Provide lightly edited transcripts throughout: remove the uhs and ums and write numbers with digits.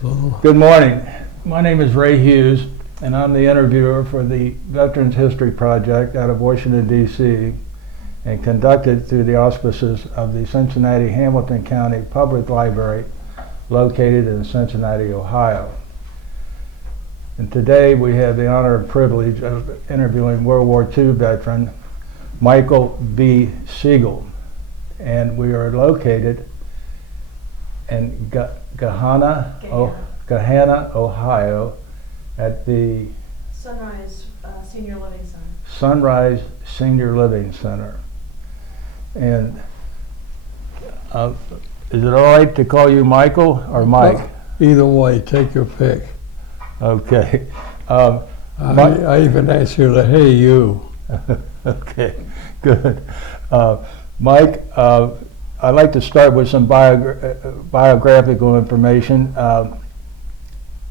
So, Good morning. My name is Ray Hughes, and I'm the interviewer for the Veterans History Project out of Washington, D.C., and conducted through the auspices of the Cincinnati-Hamilton County Public Library, located in Cincinnati, Ohio. And today we have the honor and privilege of interviewing World War II veteran Michael B. Segal, and we are located in Gahanna, Ohio, at the Sunrise Senior Living Center. Sunrise Senior Living Center. And is it all right to call you Michael or Mike? either way, take your pick. Okay. I even answer the hey you. Okay, good. Mike, I'd like to start with some biographical information.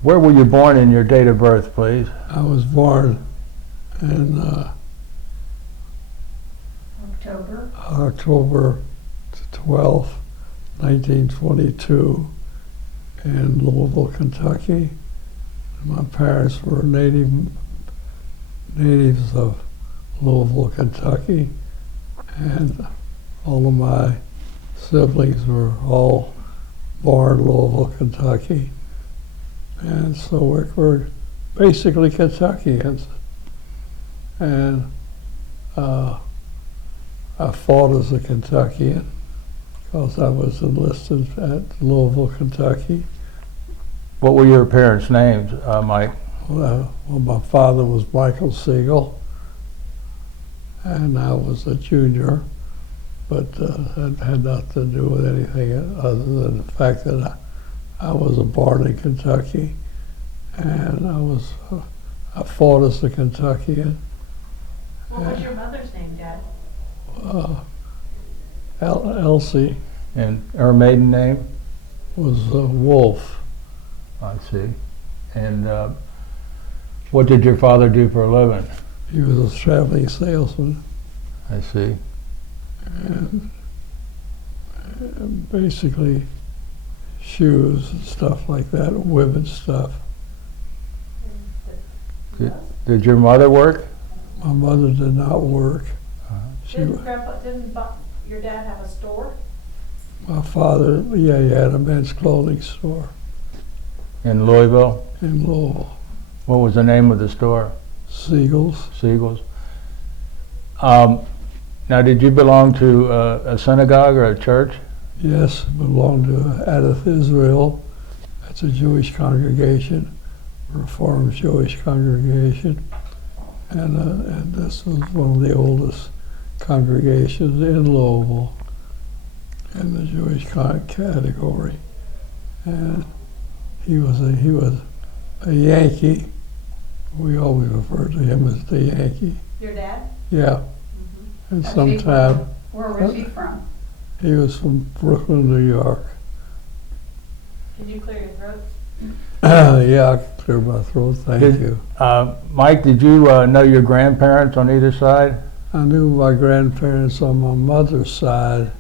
Where were you born and your date of birth, please? I was born in October 12th, 1922 in Louisville, Kentucky. My parents were natives of Louisville, Kentucky, and all of my siblings were all born in Louisville, Kentucky. And so we're basically Kentuckians. And I fought as a Kentuckian because I was enlisted at Louisville, Kentucky. What were your parents' names, Mike? Well, my father was Michael Segal, and I was a junior, but it had nothing to do with anything other than the fact that I was born in Kentucky, and I fought as a Kentuckian. What was your mother's name, Dad? Elsie And her maiden name? was Wolf. I see. And what did your father do for a living? He was a traveling salesman, I see. and basically shoes and stuff like that, women's stuff. Did your mother work? My mother did not work. She, Didn't your dad have a store? my father, yeah, he had a men's clothing store In Louisville? in Louisville. What was the name of the store? Seagulls. Seagul's. Now, did you belong to a synagogue or a church? Yes, belonged to Adath Israel. That's a Jewish congregation, Reformed Jewish congregation, and this was one of the oldest congregations in Louisville in the Jewish category. And he was a Yankee. We always referred to him as the Yankee. Your dad? Yeah. And sometime Where was he from? he was from Brooklyn, New York. Did you clear your throat? Yeah, I can clear my throat, thank Did- you. Mike, did you know your grandparents on either side? I knew my grandparents on my mother's side,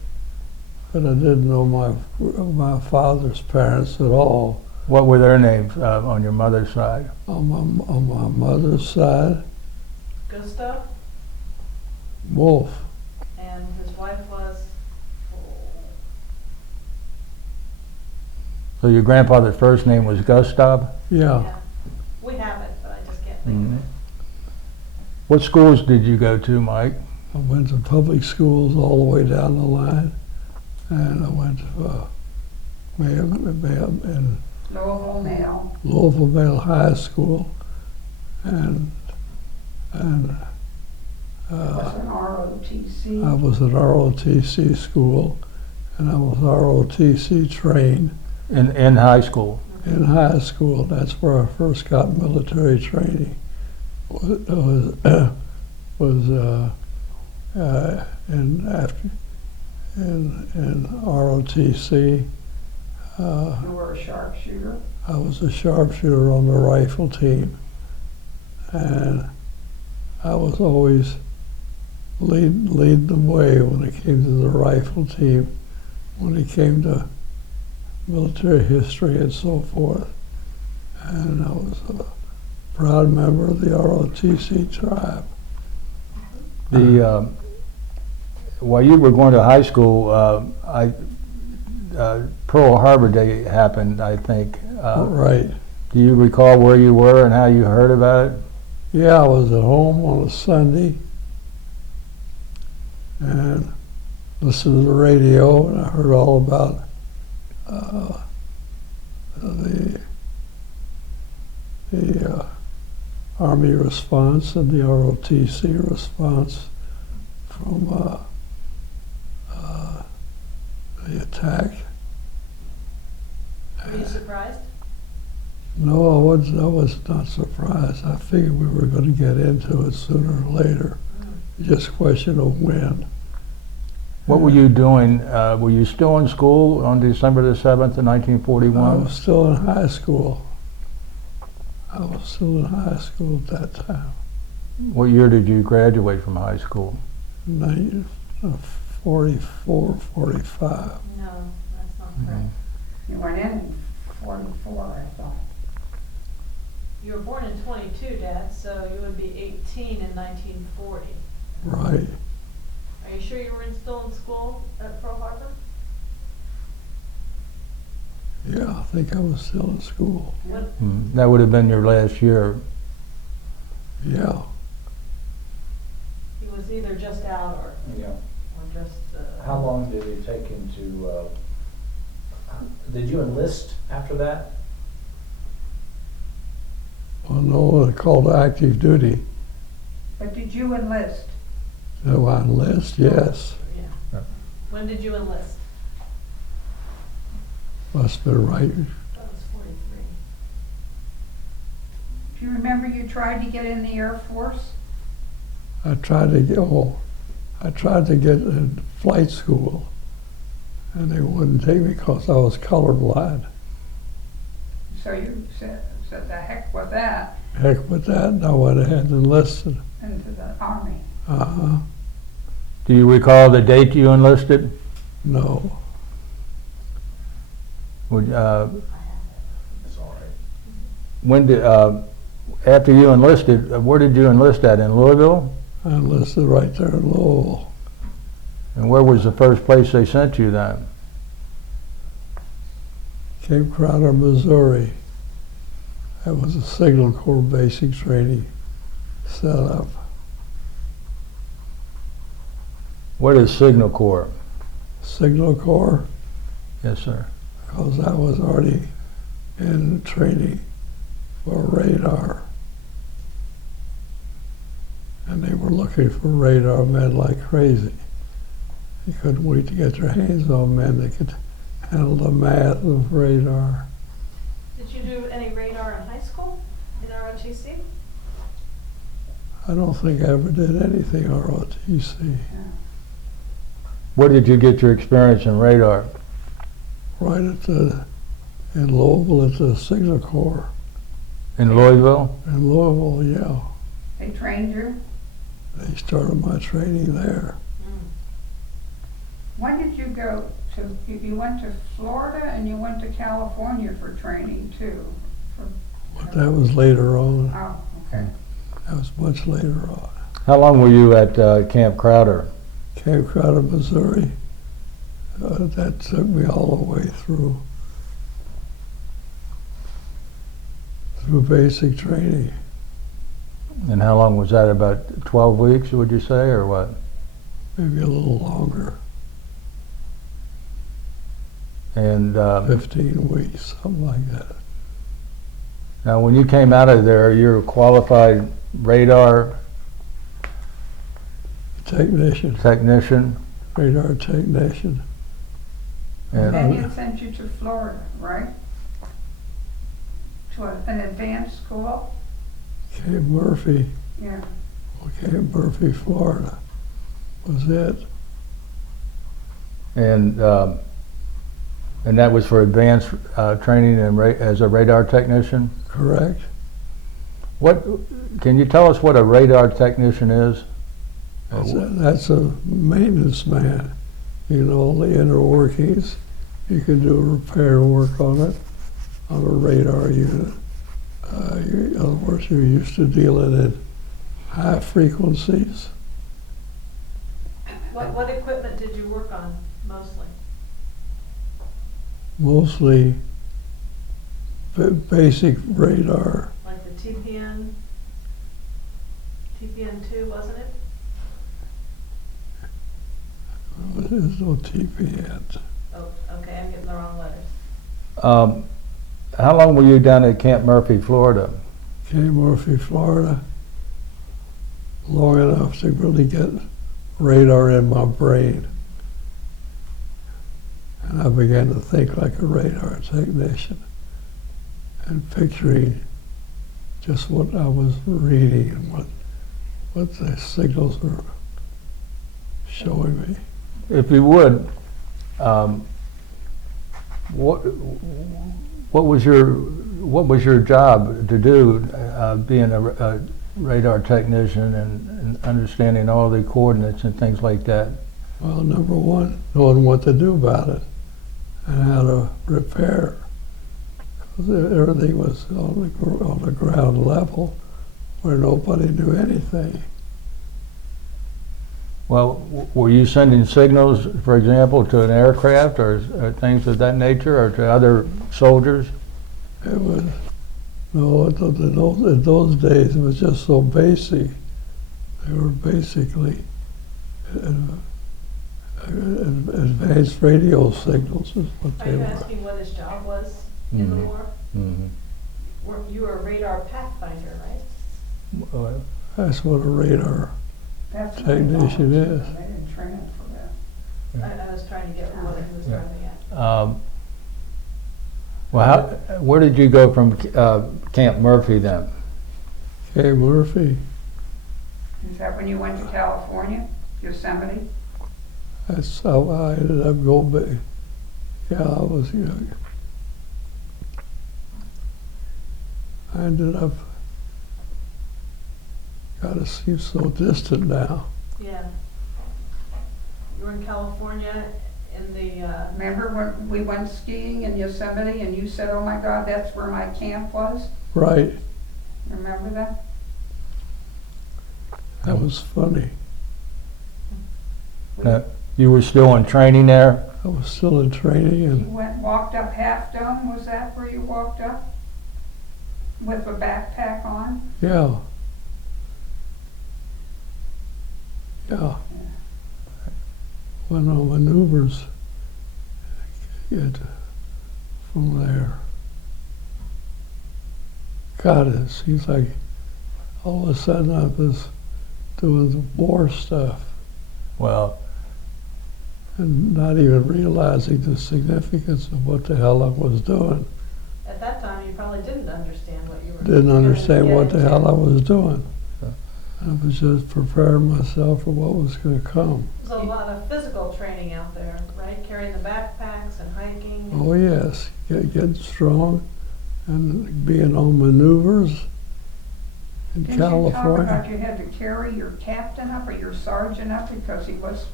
but I didn't know my father's parents at all. What were their names on your mother's side? On my mother's side, Gustav, Wolf. and his wife was. So your grandfather's first name was Gustav? Yeah, We have it, but I just can't think of it. What schools did you go to, Mike? I went to public schools all the way down the line, and I went to in Louisville Male. Louisville Male High School, and Was an ROTC. I was at ROTC school, and I was ROTC trained In high school? in high school. That's where I first got military training. Was in ROTC. You were a sharpshooter. I was a sharpshooter on the rifle team, and I was always lead the way when it came to the rifle team. When it came to military history and so forth. And I was a proud member of the ROTC tribe. While you were going to high school, Pearl Harbor Day happened, I think. Right. Do you recall where you were and how you heard about it? Yeah, I was at home on a Sunday and listened to the radio, and I heard all about the Army response and the ROTC response from the attack. Were you surprised? No, I was not surprised. I figured we were going to get into it sooner or later. Just a question of when. What were you doing? Were you still in school on December the 7th of I 1941? was still in high school. I was still in high school at that time. What year did you graduate from high school? 44, 45. No, that's not correct. You went in 44, I thought. You were born in 22, Dad, so you would be 18 in 1940. Right. Are you sure you were still in school at Pearl Harbor? Yeah, I think I was still in school. What, That would have been your last year. Yeah. he was either just out or Yeah. just. How long did it take him to, did you enlist after that? Well, no, they called active duty. But did you enlist? Do I enlist? Yes. Yeah. When did you enlist? Must have been right. That was 43. Do you remember you tried to get in the Air Force? I tried to get in flight school, and they wouldn't take me because I was colorblind. So you said the heck with that, Heck with that, and I went ahead and enlisted. into the Army. Uh-huh. Do you recall the date you enlisted? No. Would, It's all right. when did, after you enlisted, where did you enlist at? In Louisville? I enlisted right there in Louisville. And where was the first place they sent you then? Cape Crowder, Missouri. That was a Signal Corps basic training setup. What is Signal Corps? Signal Corps, Yes, sir. because I was already in training for radar. And they were looking for radar men like crazy. They couldn't wait to get their hands on men that could handle the math of radar. Did you do any radar in high school in ROTC? I don't think I ever did anything ROTC. Where did you get your experience in radar? Right in Louisville at the Signal Corps. In Louisville? In Louisville, yeah. They trained you? They started my training there. When did you go to, you went to Florida and you went to California for training too? But that was later on. Oh, okay. That was much later on. How long were you at Camp Crowder? Cape Crowder, Missouri. That took me all the way through basic training. And how long was that? About 12 weeks, would you say, or what? Maybe a little longer, And 15 weeks, something like that. now, when you came out of there, you're a qualified radar Technician, technician. radar technician. And then And it sent you to Florida, right? To an advanced school? Cape Murphy, Yeah. Cape Murphy, Florida, was it. and that was for advanced training and as a radar technician. Correct. What can you tell us what a radar technician is? That's a maintenance man. You know, the inner workings you can do repair work on it, on a radar unit. In other words, you're used to dealing in high frequencies. What equipment did you work on mostly? Mostly basic radar. Like the TPN2, wasn't it? There's no TPN. Oh, okay, I'm getting the wrong letters. How long were you down at Camp Murphy, Florida? Camp Murphy, Florida, long enough to really get radar in my brain. And I began to think like a radar technician and picturing just what I was reading and what the signals were showing me. If you would, what was your job to do, being a radar technician and understanding all the coordinates and things like that? Well, number one, knowing what to do about it and how to repair. Because everything was on the ground level where nobody knew anything. Well, were you sending signals, for example, to an aircraft or things of that nature, or to other soldiers? It was, no, in those days it was just so basic. They were basically advanced radio signals is what Are they you were. asking what his job was in the Mhm. war? Mm-hmm. You were a radar pathfinder, right? That's what a radar That's what technician they is. They didn't train it for that. I was trying to get what he was Yeah. driving at. Well, where did you go from Camp Murphy then? Camp Murphy, Is that when you went to California, Yosemite? that's how I ended up going back. Yeah, I was young. I ended up, God, it seems so distant now. Yeah. You were in California in the, Remember when we went skiing in Yosemite and you said, oh my God, that's where my camp was? Right, Remember that? that was funny. You were still in training there? I was still in training You and walked up Half Dome, was that where you walked up? With a backpack on? yeah. Yeah. Went on maneuvers get from there. God, it seems like all of a sudden I was doing the war stuff Well, and not even realizing the significance of what the hell I was doing. at that time, you probably didn't understand what you were. Didn't gonna understand get what the into. hell I was doing. Yeah. I was just preparing myself for what was going to come. There's a lot of physical training out there, right? Carrying the backpacks and hiking. Oh yes, getting strong and being on maneuvers in Didn't you talk about California. you had to carry your captain up or your sergeant up because he was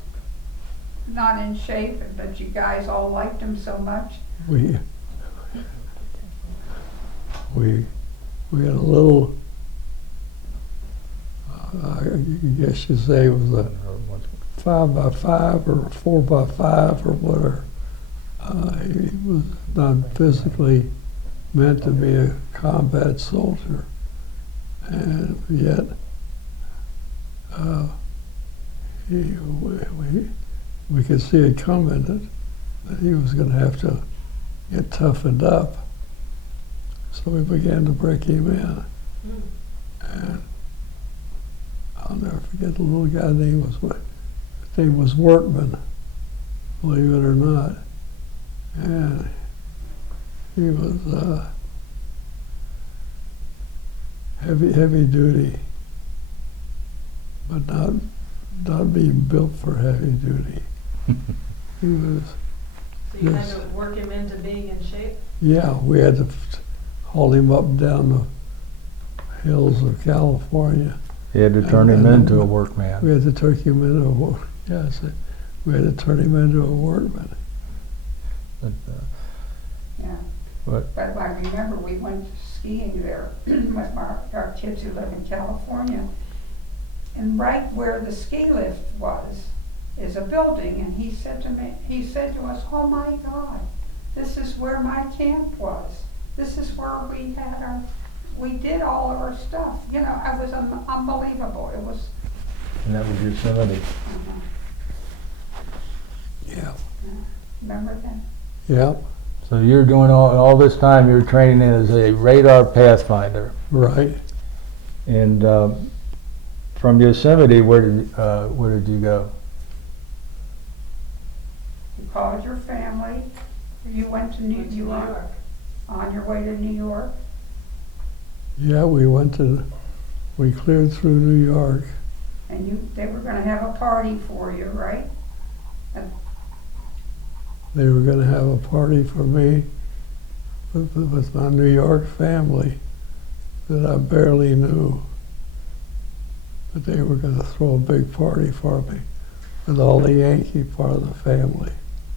not in shape, but you guys all liked him so much? We had a little, I guess you'd say it was a 5x5 or 4x5 or whatever. He was not physically meant to be a combat soldier, and yet we could see it coming that he was going to have to get toughened up. So we began to break him in, and I'll never forget the little guy his name was Workman, believe it or not. And he was heavy duty, but not being built for heavy duty. He was, So you had yes. to work him into being in shape? yeah, we had to haul him up and down the hills of California. you had to turn him And- into a We workman. had to turn him into a work. Yes, we had to turn him into a workman. But, Yeah. but But I remember we went skiing there with our kids who live in California. And right where the ski lift was is a building, and he said to us, "Oh my God, this is where my camp was. This is where we did all of our stuff." You know, it was unbelievable. It was, and that was Yosemite. Yeah, remember that? yeah, So you're doing all this time, you're training as a radar pathfinder. right. And from Yosemite, where did you go? You called your family. You went to New Went to New York. York. On your way to New York. Yeah, we cleared through New York. And they were gonna have a party for you, right? They were gonna have a party for me with my New York family that I barely knew. But they were gonna throw a big party for me with all the Yankee part of the family.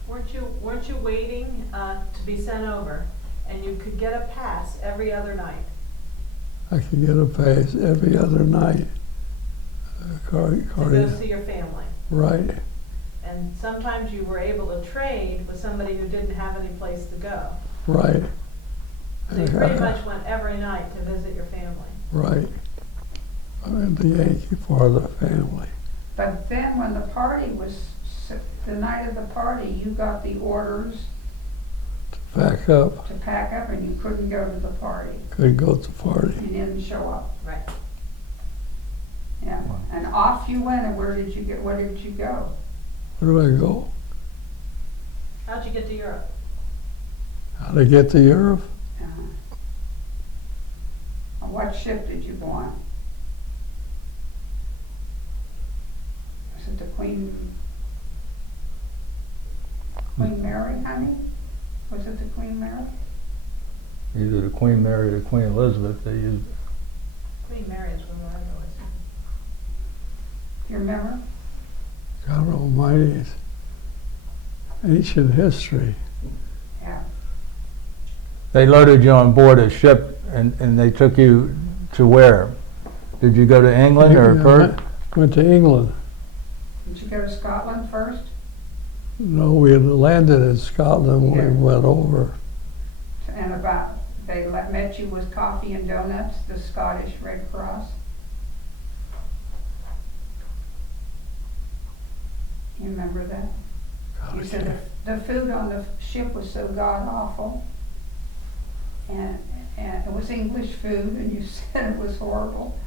Weren't you waiting to be sent over, and you could get a pass every other night? I could get a pass every other night. To go see your family. Right, And sometimes you were able to trade with somebody who didn't have any place to go. right. So you pretty much went every night to visit your family. Right. I'm in the Yankee part of the family. But then when the party was, the night of the party, you got the orders Back up, to pack up and you couldn't go to the party. couldn't go to the party. You didn't show up. Right. Yeah. And off you went, and where did you go? Where do I go? How'd you get to Europe? How to get to Europe? Uh-huh. On what ship did you go on? Was it the Queen Mary, honey? Was it the Queen Mary? Either the Queen Mary or Queen Elizabeth. They used. Queen Mary is from where I go. You remember? God Almighty, it's ancient history. Yeah. They loaded you on board a ship, and they took you to where? Did you go to England or Yeah, first? Went to England. Did you go to Scotland first? No, we had landed in Scotland when Yeah. we went over. And met you with coffee and donuts, the Scottish Red Cross? You remember that? God, You I said can't- the food on the ship was so god awful, and it was English food, and you said it was horrible.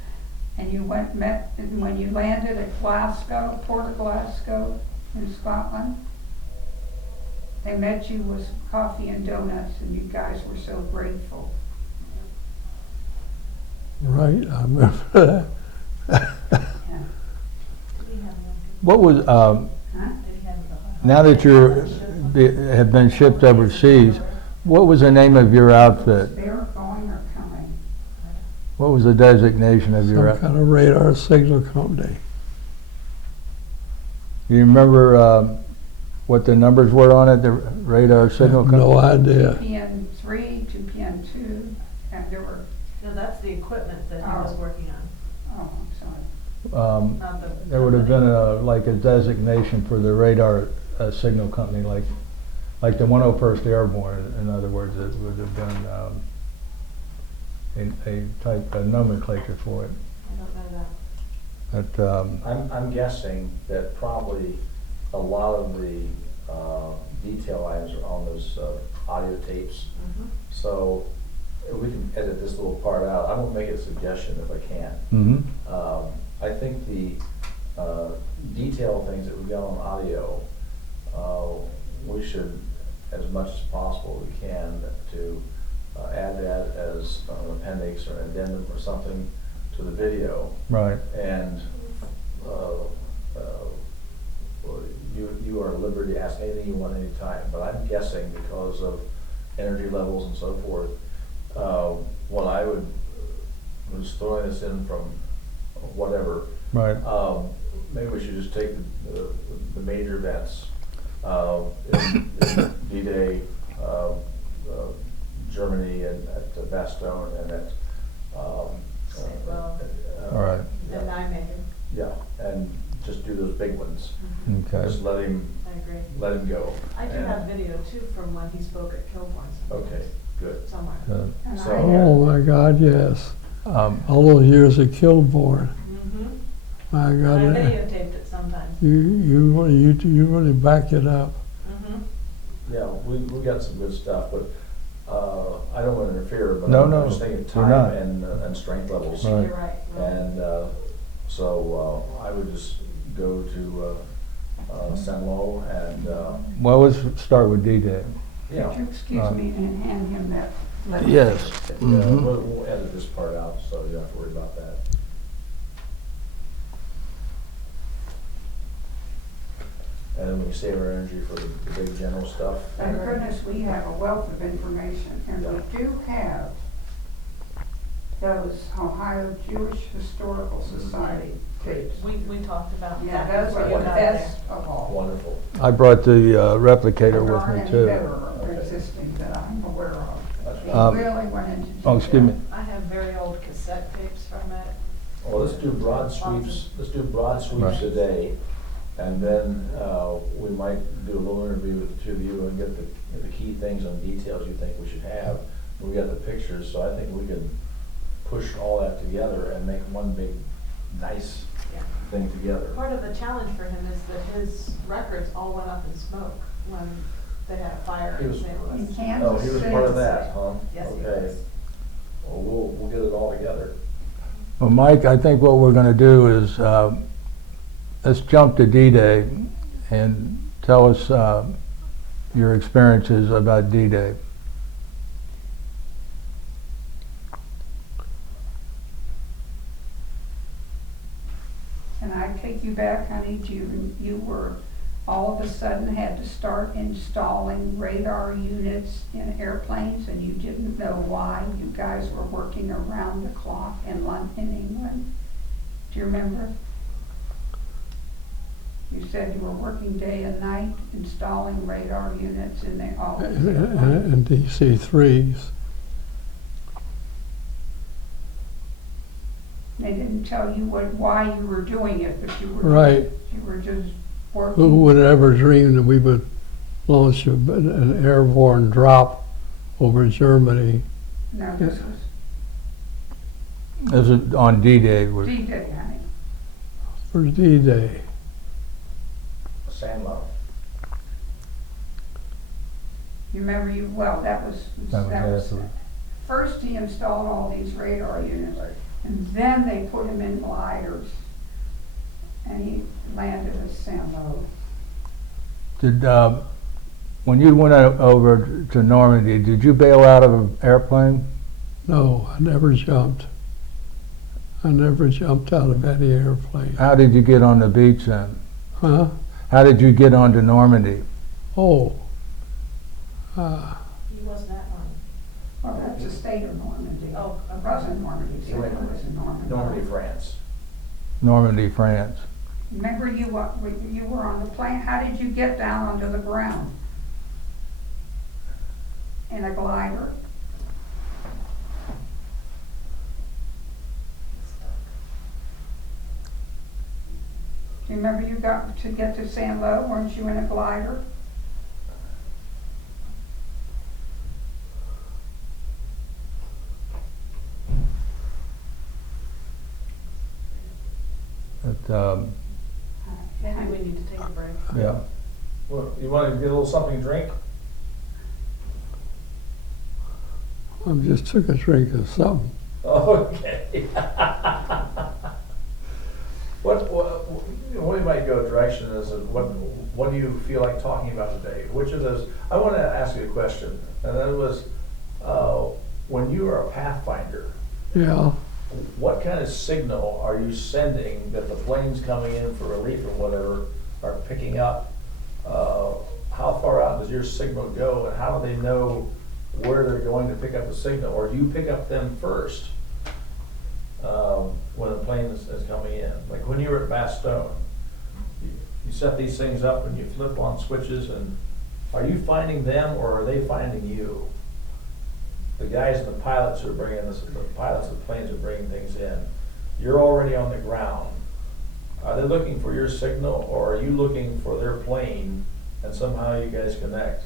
And you and when you landed at Glasgow, Port of Glasgow in Scotland, they met you with coffee and donuts, and you guys were so grateful. Right, I remember that. Yeah. Did he have What was Huh? Did he have now that have been shipped overseas? What was the name of your outfit? They're going or coming. What was the designation of your Some outfit? kind of radar signal company. Do you remember what the numbers were on it? The radar signal company. No idea. PN3 to PN2, and there were, No, that's the equipment that he was working on, oh, I'm sorry. not the. There would have been like a designation for the radar signal company, like the 101st Airborne. In other words, it would have been a type of nomenclature for it. I don't know that. But I'm guessing that probably a lot of the detail items are on those audio tapes. Mhm. So we can edit this little part out. I'm gonna make a suggestion if I can. mhm. I think the detail things that we got on audio, we should, as much as possible, we can to add that as an appendix or an addendum or something to the video. Right. And you are at liberty to ask anything you want anytime, but I'm guessing because of energy levels and so forth, what I would, was throwing this in from whatever, Right. maybe we should just take the major events in D-Day, Germany, and at Bastogne, and at Segal. All right, And Nijmegen. Yeah, and just do those big ones. okay. Just let him I agree. go. I do And- have video too from when he spoke at Kilbourne. Okay, good. Somewhere. Good. And So- I Oh, my God, yes. Um, All those years at Kilbourne, Mm-hmm. my I God, videotaped it sometimes. you really backed it up. Mm-hmm. Yeah, we got some good stuff, but I don't want to interfere, but No, I'm no, just thinking of you're time not. and strength levels. Right. You're right. And so I would just go to Senlo and, well, let's start with D-Day. yeah. Could you excuse me and hand him that letter? Yes. Yeah, Mhm. we'll edit this part out, so you don't have to worry about that. And then we can save our energy for the big general stuff. Thank goodness we have a wealth of information, and we do have those Ohio Jewish Historical Society tapes. We talked about Yeah, that those before are you the got there. best of all. Wonderful. I brought the replicator There with aren't me any too. better Okay. existing that I'm aware of. That's He Um, really went into Oh, excuse me. detail. I have very old cassette tapes from it. Well, let's do broad sweeps, Right. today, and then we might do a little interview with the two of you and get the key things and details you think we should have. We got the pictures, so I think we can push all that together and make one big, nice Yeah. thing together. Part of the challenge for him is that his records all went up in smoke when they had a fire He in was- St. Louis. In Kansas Oh, he was part of City. that, huh? Yes, he Okay. was. Well, we'll get it all together. Well, Mike, I think what we're gonna do is, let's jump to D-Day and tell us your experiences about D-Day. And I take you back, honey, to you were all of a sudden had to start installing radar units in airplanes, and you didn't know why. You guys were working around the clock in London, England. Do you remember? You said you were working day and night installing radar units in all these airplanes. And DC-3s. They didn't tell you why you were doing it, but you were. Right. You were just Who working. would have ever dream that we would launch an airborne drop over Germany? No, this was This is on D-Day. D-Day, honey. For D-Day. Sandlot. You remember that was after. first he installed all these radar units, Right. and then they put him in gliders, and he landed at San Lo. Did, when you went over to Normandy, did you bail out of an airplane? No, I never jumped. I never jumped out of any airplane. How did you get on the beach then? Huh? How did you get onto Normandy? Oh. He wasn't at one. Well, that's the state of Normandy. Oh, It okay. wasn't Normandy, He it went- was in Normandy. Normandy, France. Normandy, France. Remember you were on the plane, how did you get down onto the ground? In a glider? Do you remember you got to get to San Lo, weren't you in a glider? But, Maybe we need to take a break. yeah. Well, you want to get a little something to drink? I just took a drink of something. Okay. What we might go direction is, what do you feel like talking about today? Which of those, I want to ask you a question, and that was, when you are a pathfinder, Yeah. what kind of signal are you sending that the planes coming in for relief or whatever are picking up? How far out does your signal go, and how do they know where they're going to pick up the signal? Or do you pick up them first when the plane is coming in? Like when you were at Bastogne, you set these things up and you flip on switches, and are you finding them or are they finding you? The guys and the pilots are bringing this, the pilots of the planes are bringing things in. You're already on the ground. Are they looking for your signal, or are you looking for their plane and somehow you guys connect?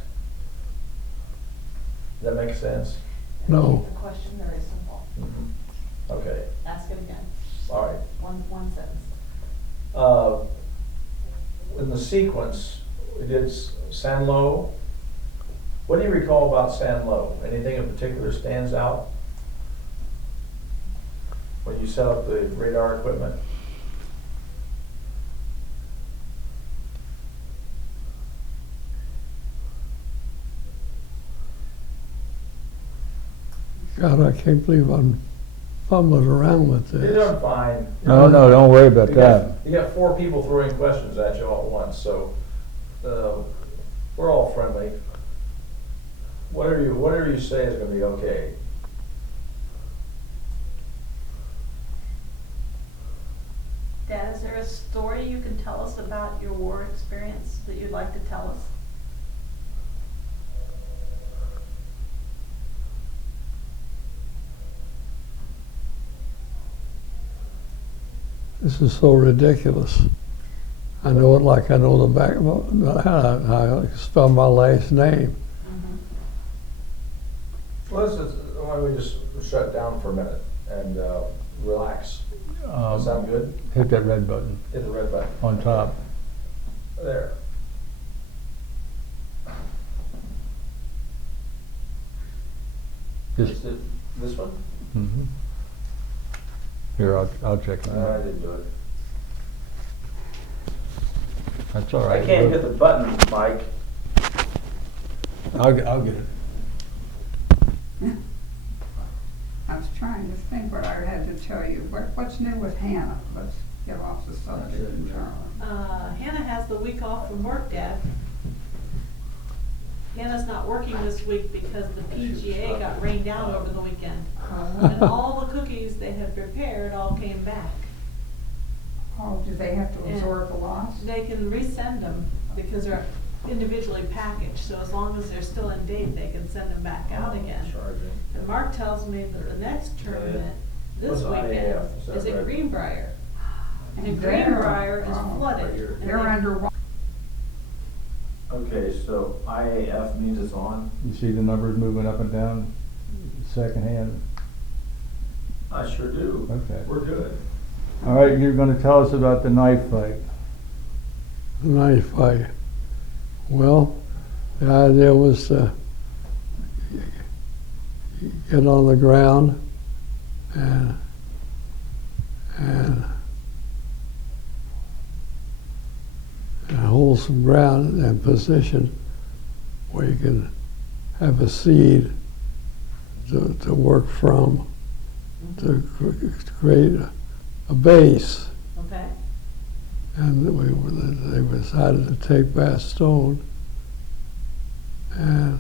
Does that make sense? No. The question very simple. Okay, Ask it again. all right. One sentence. In the sequence, we did San Lo. What do you recall about San Lo? Anything in particular stands out? When you set up the radar equipment? God, I can't believe I'm fumbling around with You're this. doing fine. No, don't worry about You that. got, you got 4 people throwing questions at you all at once, so we're all friendly. Whatever you say is going to be okay. Dad, is there a story you can tell us about your war experience that you'd like to tell us? This is so ridiculous. I know it like I know the back of I spell my last name. Well, why don't we just shut down for a minute and relax? Does that sound good? Hit that red button Hit the red button. on top. There. Just, Is it this one? mhm. Here, I'll check it I out. didn't do it. That's all right. I can't hit the button, Mike. I'll get it. I was trying to think what I had to tell you. What's new with Hannah? Let's get off the subject entirely. Hannah has the week off from work, Dad. Hannah's not working this week because the PGA got rained out over the weekend. And all the cookies they had prepared all came back. Oh, do they have to Yeah. absorb the loss? They can resend them because they're individually packaged, so as long as they're still in date, they can send them back out again. Charging. And Mark tells me that the next tournament this What's weekend IAF? Is that is at right? Greenbrier. And They're- Greenbrier is oh, flooded. right here. and They're they- underwater. Okay, so IAF means it's on? You see the numbers moving up and down secondhand? I sure do. Okay. We're good. All right, you're gonna tell us about the knife fight. Knife fight. Well, the idea was to get on the ground and hold some ground and position where you can have a seed to work from to create a base. Okay, And they decided to take Bastogne, and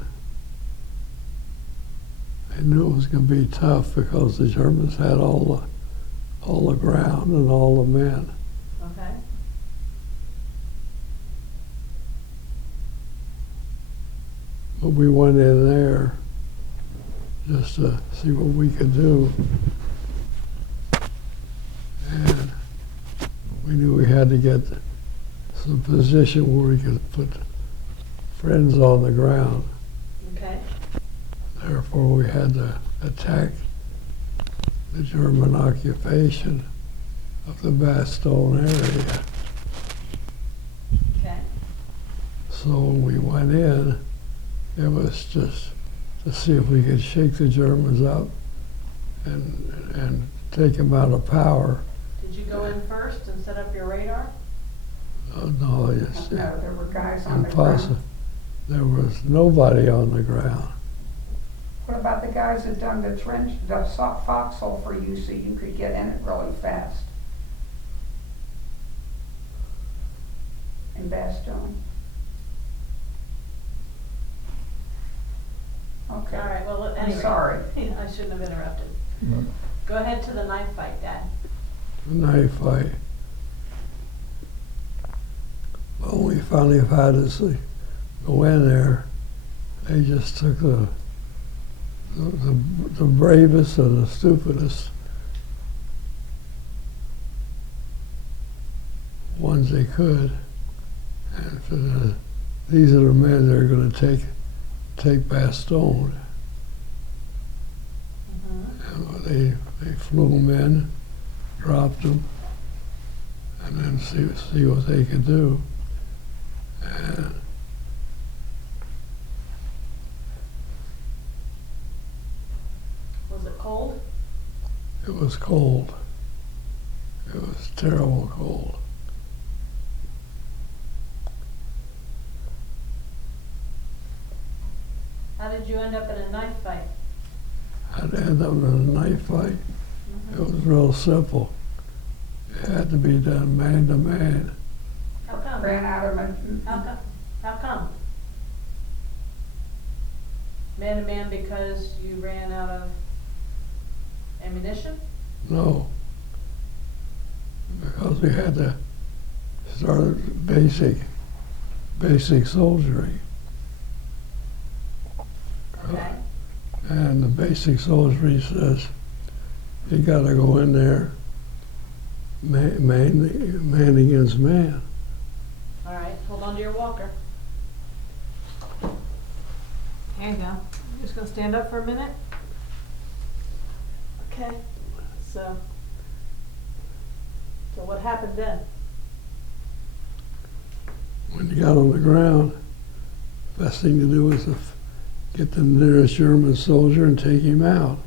they knew it was going to be tough because the Germans had all the ground and all the men. okay. But we went in there just to see what we could do. And we knew we had to get some position where we could put friends on the ground. Okay, Therefore, we had to attack the German occupation of the Bastogne area. okay. So when we went in, it was just to see if we could shake the Germans up and take them out of power. Did you go in first and set up your radar? No, it's No, there were guys on the impossible. ground. There was nobody on the ground. What about the guys that dug the trench, the foxhole for you so you could get in it really fast? In Bastogne? Okay. All right, well, I'm anyway. sorry. I shouldn't have interrupted. No. Go ahead to the knife fight, Dad. The knife fight. Well, we finally had us go in there. They just took the bravest and the stupidest ones they could, and said, these are the men that are going to take Bastogne. And they flew them in, dropped them, and then see what they could do. And Was it cold? it was cold. It was terrible cold. How did you end up in a knife fight? I'd end up in a knife fight. It was real simple. It had to be done man to man. How come? Ran out of my, How come? Man to man because you ran out of ammunition? No. Because we had to start basic soldiery. Okay. And the basic soldiery says, you gotta go in there man against man. All right, hold on to your walker. There you go. Just gonna stand up for a minute. Okay, so what happened then? When you got on the ground, best thing to do was to get the nearest German soldier and take him out.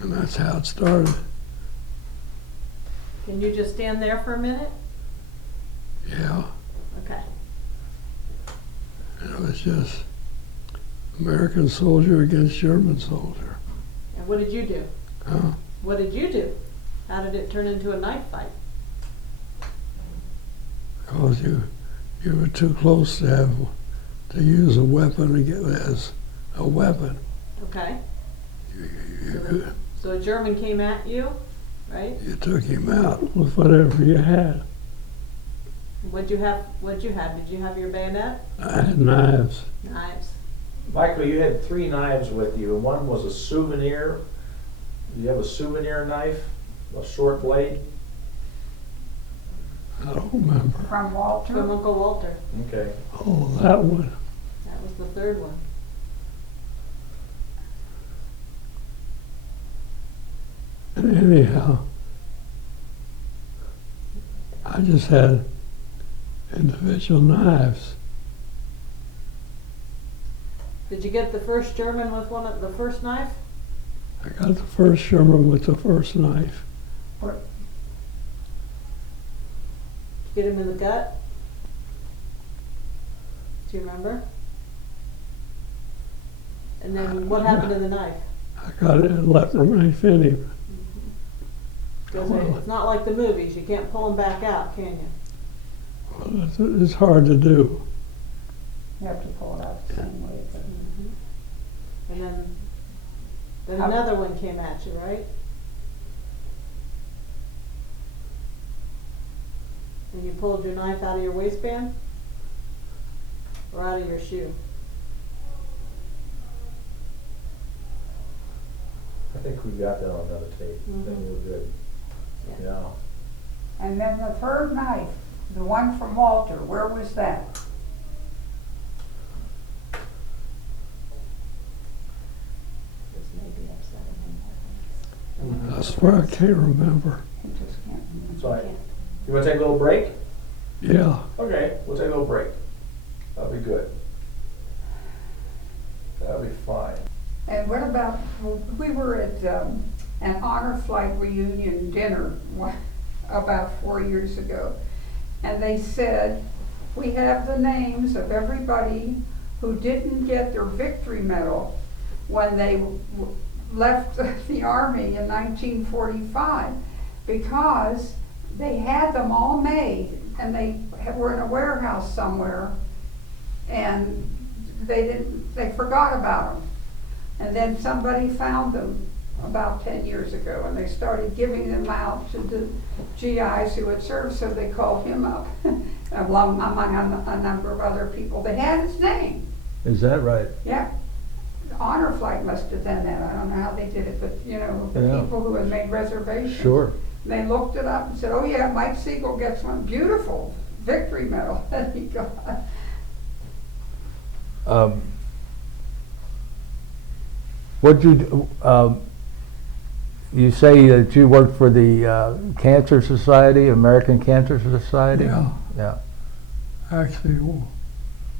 And that's how it started. Can you just stand there for a minute? Yeah, Okay. and it was just American soldier against German soldier. And what did you do? Huh? What did you do? How did it turn into a knife fight? Because you were too close to use a weapon as a weapon. Okay. You could- So a German came at you, right? you took him out with whatever you had. What'd you have? Did you have your bayonet? I had knives. Knives. Michael, you had 3 knives with you, and one was a souvenir. Do you have a souvenir knife, a short blade? I don't remember. from Walter. From Uncle Walter. Okay. Oh, that one. That was the third one. And anyhow, I just had individual knives. Did you get the first German with the first knife? I got the first Sherman with the first knife. Get him in the gut? Do you remember? And then what happened to the knife? I got it and left the knife in him. Because it's not like the movies. You can't pull them back out, can you? Well, it's hard to do. You have to pull it out the same way. And then another one came at you, right? And you pulled your knife out of your waistband? Or out of your shoe? I think we got that on another tape. I think we were good. Yeah. And then the third knife, the one from Walter, where was that? This may be upsetting him. I swear I can't remember. I just can't remember. So you want to take a little break? Yeah. Okay, we'll take a little break. That'll be good. That'll be fine. And what about, we were at an honor flight reunion dinner about 4 years ago, and they said, we have the names of everybody who didn't get their victory medal when they left the Army in 1945, because they had them all made, and they were in a warehouse somewhere, and they forgot about them. And then somebody found them about 10 years ago, and they started giving them out to the GIs who had served, so they called him up among a number of other people. They had his name. Is that right? Yeah. The honor flight must have done that. I don't know how they did it, but you know, the Yeah. people who had made reservations. Sure. They looked it up and said, oh yeah, Mike Segal gets one beautiful victory medal that he got. What'd you do? You say that you worked for the Cancer Society, American Cancer Society? Yeah, Yeah. actually,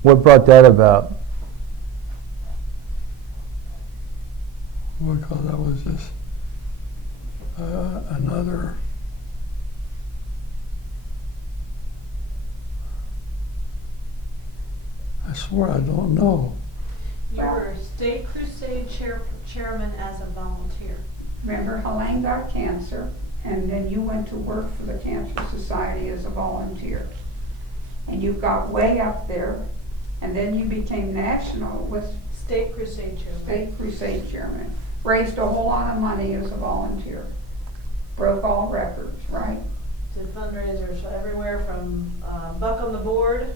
What brought that about? because that was just another. I swear I don't know. You were State Crusade chairman as a volunteer. Remember, Helene got cancer, and then you went to work for the Cancer Society as a volunteer. And you got way up there, and then you became national with State Crusade chairman. State Crusade chairman. Raised a whole lot of money as a volunteer. Broke all records, right? Did fundraisers everywhere from Buck on the Board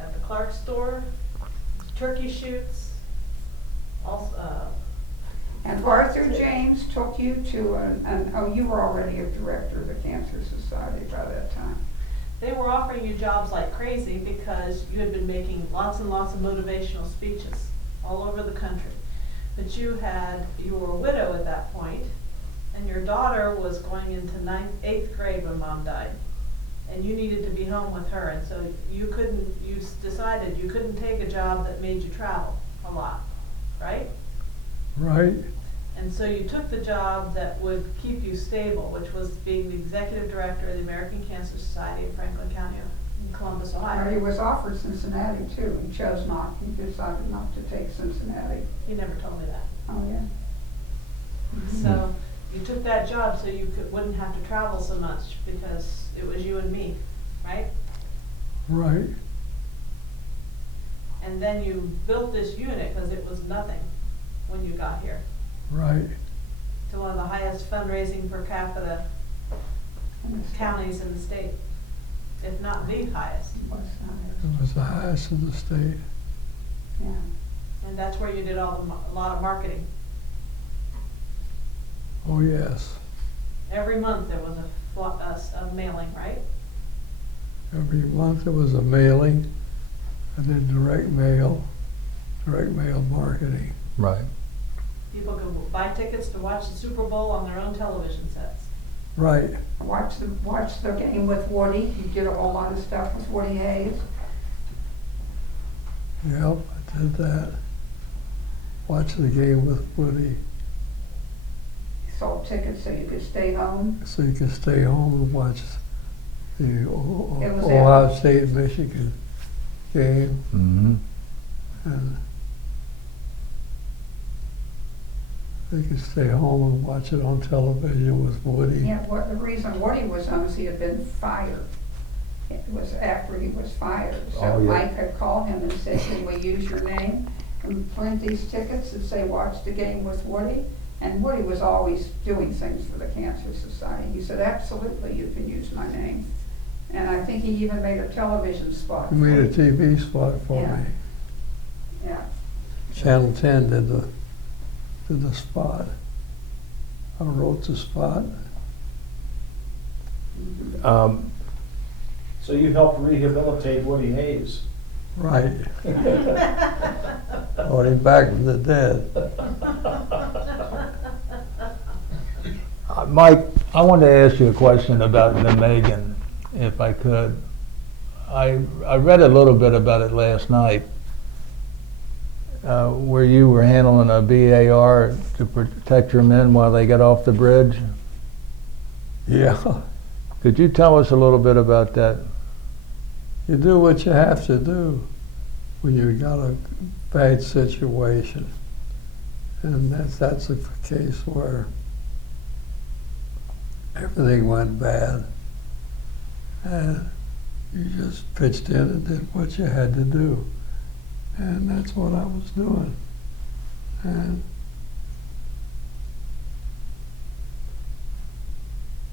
at the Clark store, turkey shoots, also. And Arthur James took you to oh, you were already a director of the Cancer Society by that time. They were offering you jobs like crazy because you had been making lots and lots of motivational speeches all over the country. But you were a widow at that point, and your daughter was going into 8th grade when Mom died. And you needed to be home with her, and so you decided you couldn't take a job that made you travel a lot, right? Right, And so you took the job that would keep you stable, which was being the executive director of the American Cancer Society of Franklin County in Columbus, He Ohio. was offered Cincinnati too. He chose not. He decided not to take Cincinnati. You never told me that. Oh, yeah. So you took that job so you wouldn't have to travel so much because it was you and me, right? right, And then you built this unit because it was nothing when you got here, right. to one of the highest fundraising per capita counties in the state, if not the highest. He was It was the highest in the state. yeah. And that's where you did a lot of marketing. Oh, yes. Every month there was a mailing, right? Every month there was a mailing, and then direct mail marketing. Right. People could buy tickets to watch the Super Bowl on their own television sets. Right, Watch the game with Woody. You did a whole lot of stuff with Woody Hayes. yep, I did that. Watch the game with Woody, You sold tickets so you could stay home. so you can stay home and watch the It was Ohio State, Michigan game. Mm-hmm. And they could stay home and watch it on television with Woody. Yeah, the reason Woody was home is he had been fired. It was after he was fired. So Oh, yeah. Mike had called him and said, can we use your name and print these tickets and say, watch the game with Woody? And Woody was always doing things for the Cancer Society. He said, absolutely, you can use my name. And I think he even made a television spot. He made a for me. TV spot for Yeah. me. Yeah. Channel 10 did the spot. I wrote the spot. So you helped rehabilitate Woody Hayes. Right. Brought him back from the dead. Mike, I wanted to ask you a question about the Megan, if I could. I read a little bit about it last night, where you were handling a BAR to protect your men while they got off the bridge. Yeah. Could you tell us a little bit about that? You do what you have to do when you got a bad situation. And that's a case where everything went bad. And you just pitched in and did what you had to do. And that's what I was doing. And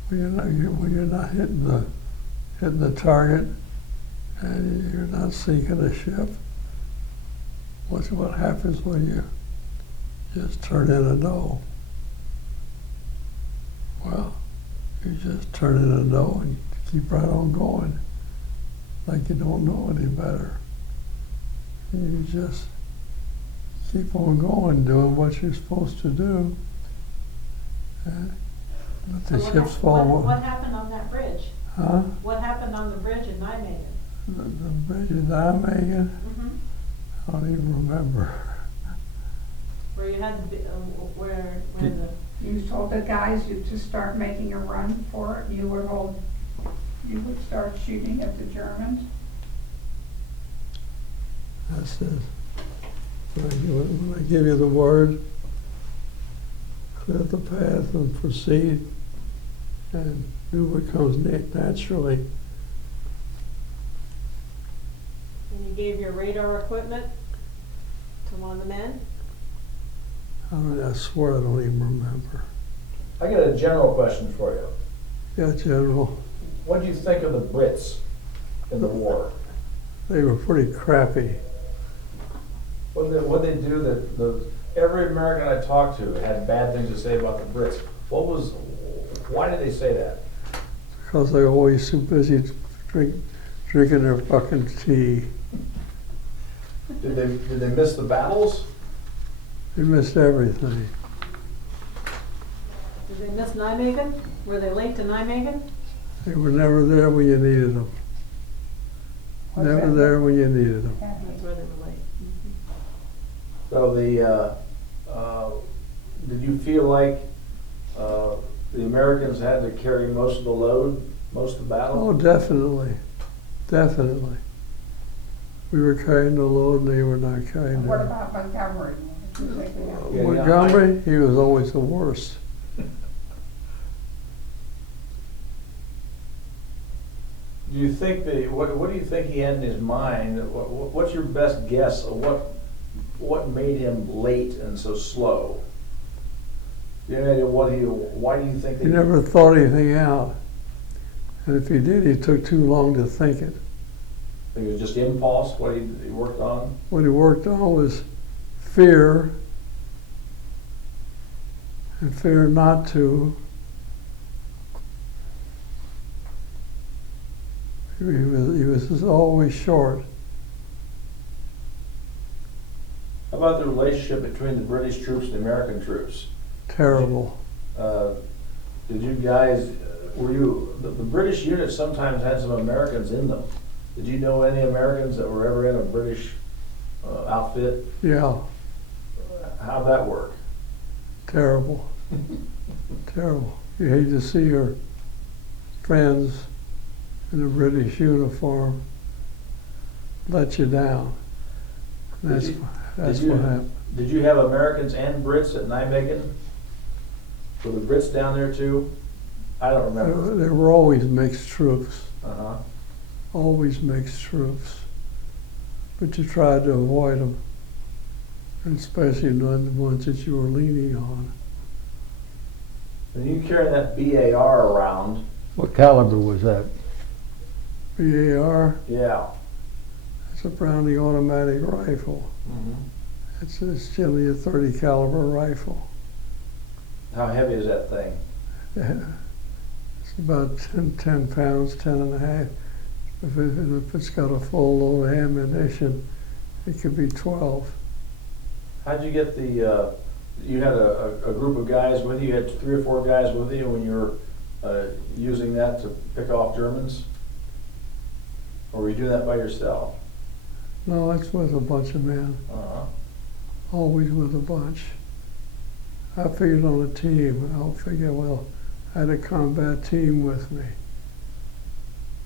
when you're not hitting hitting the target and you're not sinking a ship. What happens when you just turn in a no? Well, you just turn in a no and keep right on going, like you don't know any better. You just keep on going, doing what you're supposed to do. And let the So ships what fall. what happened on that bridge? Huh? What happened on the bridge in Nijmegen? The bridge in Nijmegen? Mm-hmm. I don't even remember. Where you had the, where Did- the, You told the guys you to start making a run for it, you would start shooting at the Germans. I said, when I give you the word, clear the path and proceed, and do what comes naturally. and you gave your radar equipment to one of the men? I swear I don't even remember. I got a general question for you. Yeah, General, What do you think of the Brits in the war? they were pretty crappy. What they do that every American I talked to had bad things to say about the Brits. Why did they say that? Because they're always too busy drinking their fucking tea. Did they miss the battles? They missed everything. Did they miss Nijmegen? Were they late to Nijmegen? They were never there when you needed them. What's Never that? there when you needed them. That's where they were late. So did you feel like the Americans had to carry most of the load, most of the battle? Oh, definitely. Definitely. We were carrying the load and they were not carrying And what it. about Montgomery? Did you think they had- Yeah, Montgomery, he was always the worst. Do you think what do you think he had in his mind? What's your best guess of what made him late and so slow? Do you have any idea why do you think He never thought anything out. And if he did, he took too long to think it. It was just impulse, what he worked on? What he worked on was fear, and fear not to. He was just always short. How about the relationship between the British troops and the American troops? Terrible. Did you guys, the British units sometimes had some Americans in them. Did you know any Americans that were ever in a British outfit? Yeah, How'd that work? terrible. Terrible. You hate to see your friends in a British uniform let you down. That's Did that's you- what happened. Did you have Americans and Brits at Nijmegen? Were the Brits down there too? I don't remember. There were always mixed troops. Uh-huh. Always mixed troops. But you tried to avoid them, and especially the ones that you were leaning on. And you carrying that BAR around, What caliber was that? BAR, yeah. it's a Browning automatic rifle. It's generally a .30 caliber rifle. How heavy is that thing? It's about 10 pounds, 10 and a half. If it's got a full load of ammunition, it could be 12. How'd you get you had a group of guys with you, you had 3 or 4 guys with you when you were using that to pick off Germans? Or were you doing that by yourself? No, it's with a bunch of men, Uh-huh. always with a bunch. I figured on a team. I'll figure, well, I had a combat team with me,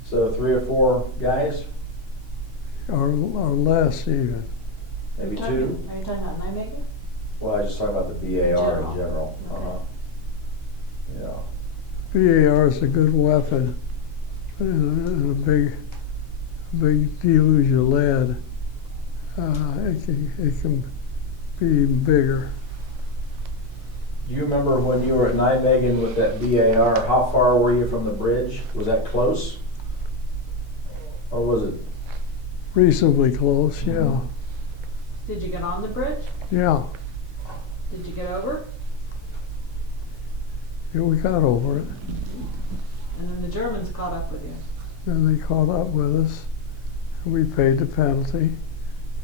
So 3 or 4 guys, or less even. maybe Are 2? you talking about Nijmegen? Well, I was just talking about the BAR in General. general. Okay. Yeah. BAR is a good weapon, but in a big deluge of lead, it can be even bigger. Do you remember when you were at Nijmegen with that BAR, how far were you from the bridge? Was that close? Or was it? Reasonably close, yeah. Did you get on the bridge? Yeah. Did you get over? Yeah, we got over it. And then the Germans caught up with you. And they caught up with us. And we paid the penalty.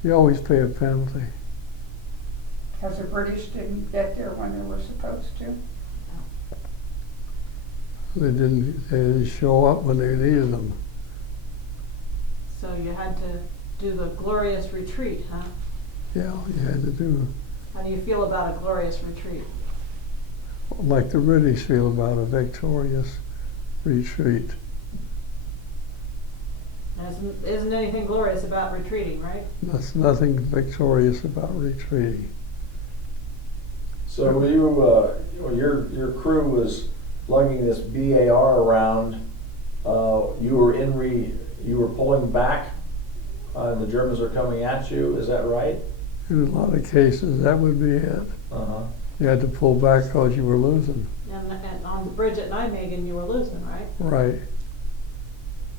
You always pay a penalty. Because the British didn't get there when they were supposed to. They didn't show up when they needed them. So you had to do the glorious retreat, huh? Yeah, you had to do How do you feel about a glorious retreat? like the British feel about a victorious retreat. Isn't anything glorious about retreating, right? There's nothing victorious about retreating. So were you, when your crew was lugging this BAR around, you were pulling back, the Germans are coming at you, is that right? In a lot of cases, that would be it. Uh-huh. You had to pull back because you were losing. And on the bridge at Nijmegen, you were losing, right? Right.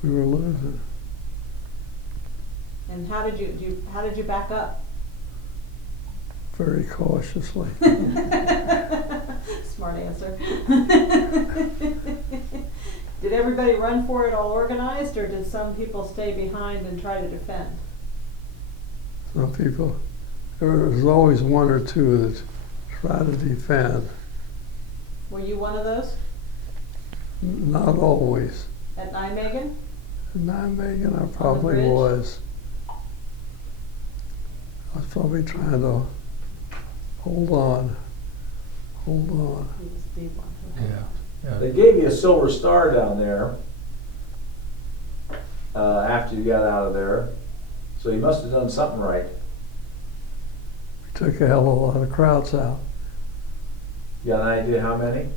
We were losing. And how did you back up? Very cautiously. Smart answer. Did everybody run for it all organized, or did some people stay behind and try to defend? Some people, there was always one or two that try to defend. Were you one of those Not always. at Nijmegen? In Nijmegen, I probably bridge? was. I was probably trying to hold on. He was the one. Yeah. They gave you a silver star down there, after you got out of there, so you must have done something right. We took a hell of a lot of crowds out. You got an idea how many?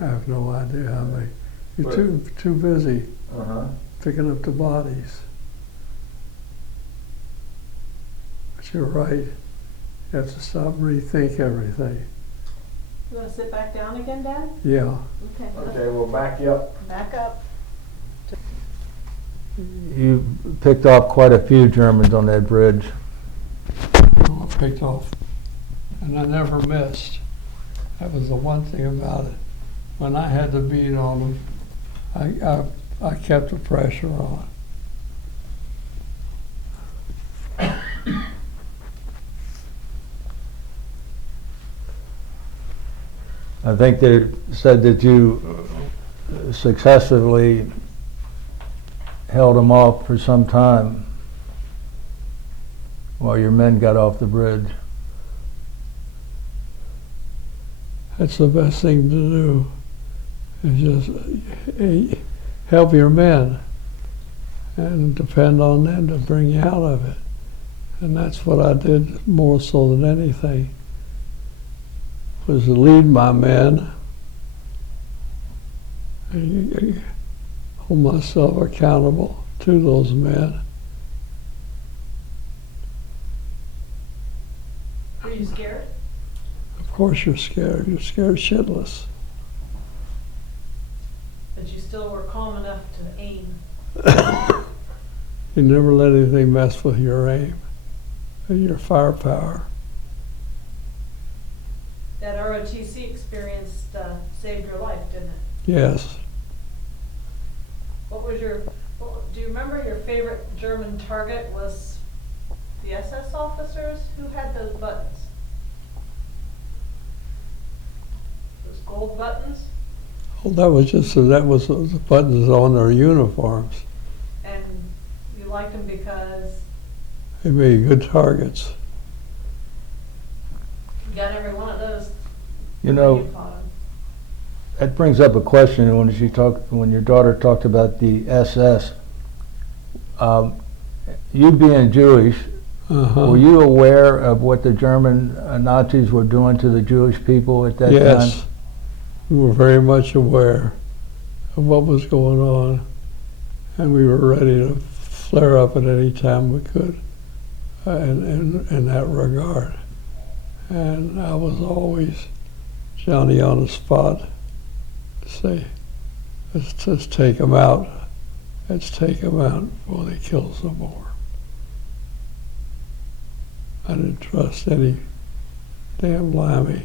I have no idea how many. You're What? too busy Uh-huh. picking up the bodies. But you're right. You have to stop and rethink everything. You want to sit back down again, Dad? Yeah. Okay. Okay, we'll back you up. Back up. You picked off quite a few Germans on that bridge. I picked off, and I never missed. That was the one thing about it. When I had to beat on them, I kept the pressure on. I think they said that you successfully held them off for some time while your men got off the bridge. That's the best thing to do, is just help your men and depend on them to bring you out of it. And that's what I did more so than anything, was to lead my men and hold myself accountable to those men. Were you scared? Of course you're scared. You're scared shitless. But you still were calm enough to aim. You never let anything mess with your aim and your firepower. That ROTC experience saved your life, didn't it? Yes. Do you remember your favorite German target was the SS officers? Who had those buttons? Those gold buttons? Well, that was the buttons on their uniforms. And you liked them because They made good targets. you got every one of those You when know, you fought 'em. that brings up a question when your daughter talked about the SS. You being Jewish, Uh-huh. were you aware of what the German Nazis were doing to the Jewish people at that time? Yes. We were very much aware of what was going on, and we were ready to flare up at any time we could in that regard. And I was always Johnny on the spot to say, let's take them out let's take them out before they kill some more. I didn't trust any damn lammy.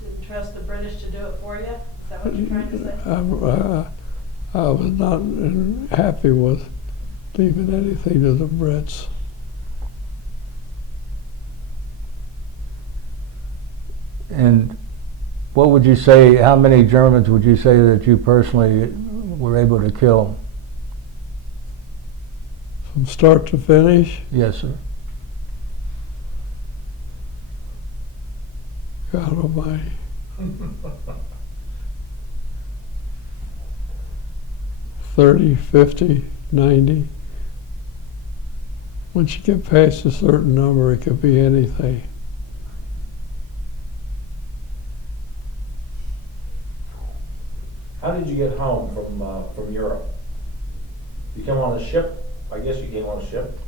Didn't trust the British to do it for you? Is that what you're trying to say? I was not happy with leaving anything to the Brits. And what would you say, how many Germans would you say that you personally were able to kill? From start to finish, Yes, sir. God almighty. 30, 50, 90. Once you get past a certain number, it could be anything. How did you get home from Europe? You come on a ship? I guess you came on a ship.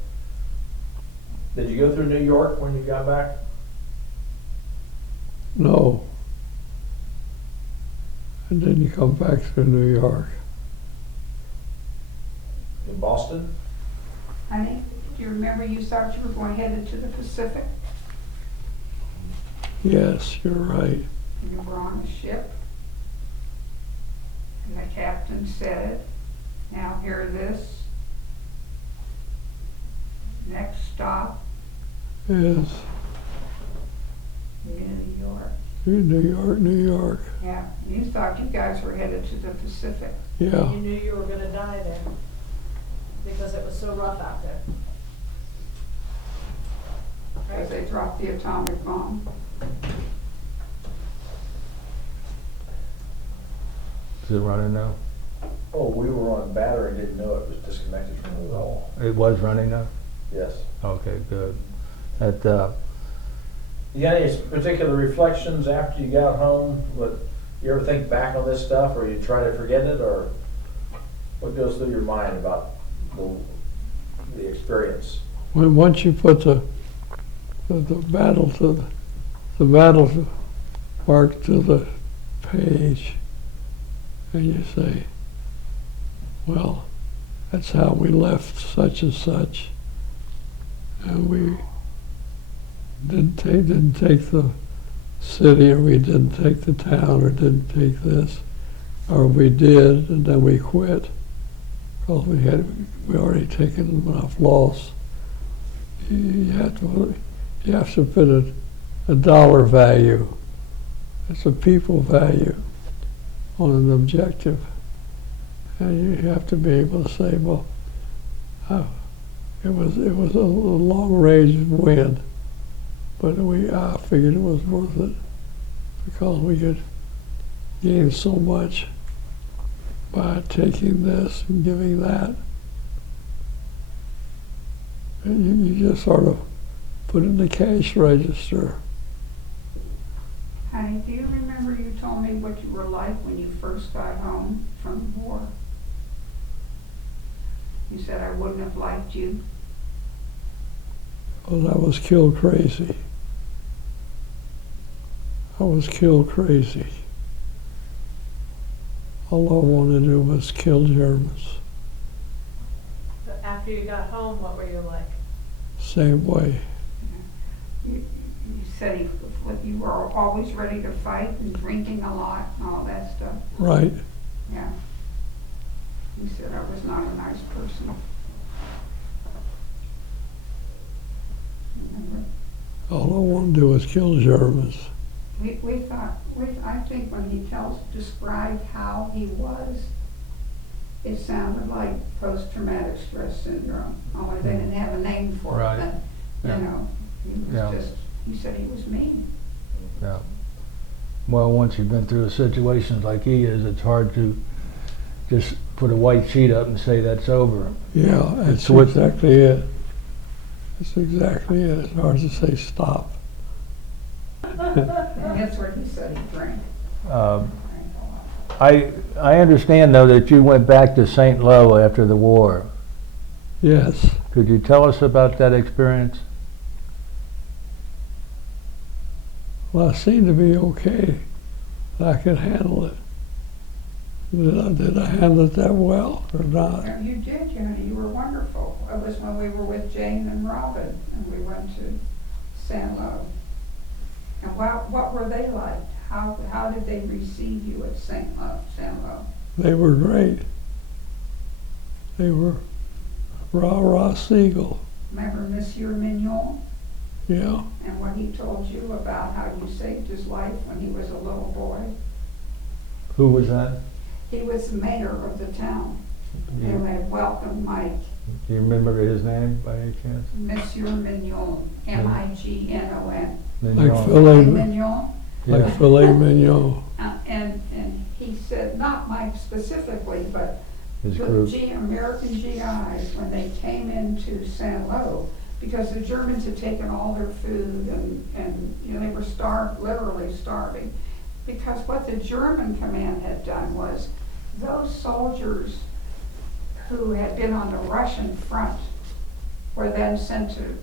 Did you go through New York when you got back? No. And then you come back to New York. In Boston? Honey, do you remember you thought you were going headed to the Pacific? Yes, you're right. You were on a ship. And the captain said, now hear this. Next stop, Yes. New York. New York, New York. Yeah, you thought you guys were headed to the Pacific. Yeah. You knew you were gonna die there because it was so rough out there. Because they dropped the atomic bomb. Is it running now? Oh, we were on battery and didn't know it was disconnected from the wall. It was running now? Yes. Okay, good. That, You got any particular reflections after you got home? What, you ever think back on this stuff, or you try to forget it, or what goes through your mind about the experience? Once you put the battle to the battle mark to the page, and you say, well, that's how we left such and such, and we didn't take the city, or we didn't take the town, or didn't take this, or we did, and then we quit because we already taken enough loss. You have to put a dollar value. It's a people value on an objective, and you have to be able to say, well, it was a long range win. But I figured it was worth it because we could gain so much by taking this and giving that. And you just sort of put it in the cash register. Honey, do you remember you told me what you were like when you first got home from war? You said I wouldn't have liked you. Well, I was killed crazy. I was killed crazy. All I wanted to do was kill Germans. So after you got home, what were you like? Same way. You said you were always ready to fight and drinking a lot and all that stuff. Right. Yeah. You said I was not a nice person. Remember? All I wanted to do was kill Germans. I think when he described how he was, it sounded like post-traumatic stress syndrome, only they didn't have a name for Right. it then. Yeah. You know, he said he was mean. yeah. Well, once you've been through a situation like he is, it's hard to just put a white sheet up and say that's over. Yeah, that's what- exactly it. That's exactly it. It's hard to say stop. And that's what he said he drank. Um, Drank a lot. I understand, though, that you went back to St. Lo after the war. Yes. Could you tell us about that experience? Well, I seemed to be okay. I could handle it. Did I handle it that well or not? Yeah, you did, honey, you were wonderful. It was when we were with Jane and Robin, and we went to San Lo. And what were they like? How did they receive you at San Lo? They were great. They were rah-rah Segal. Remember Monsieur Mignon? Yeah, And what he told you about how you saved his life when he was a little boy? Who was that? He was the mayor of the town, who had welcomed Mike, Do you remember his name by any chance? Monsieur Mignon, Mignon. like filet, Mignon? like Yeah. filet mignon. And he said, not Mike specifically, but His the group. American GIs, when they came into San Lo, because the Germans had taken all their food and you know, they were literally starving. Because what the German command had done was, those soldiers who had been on the Russian front were then sent to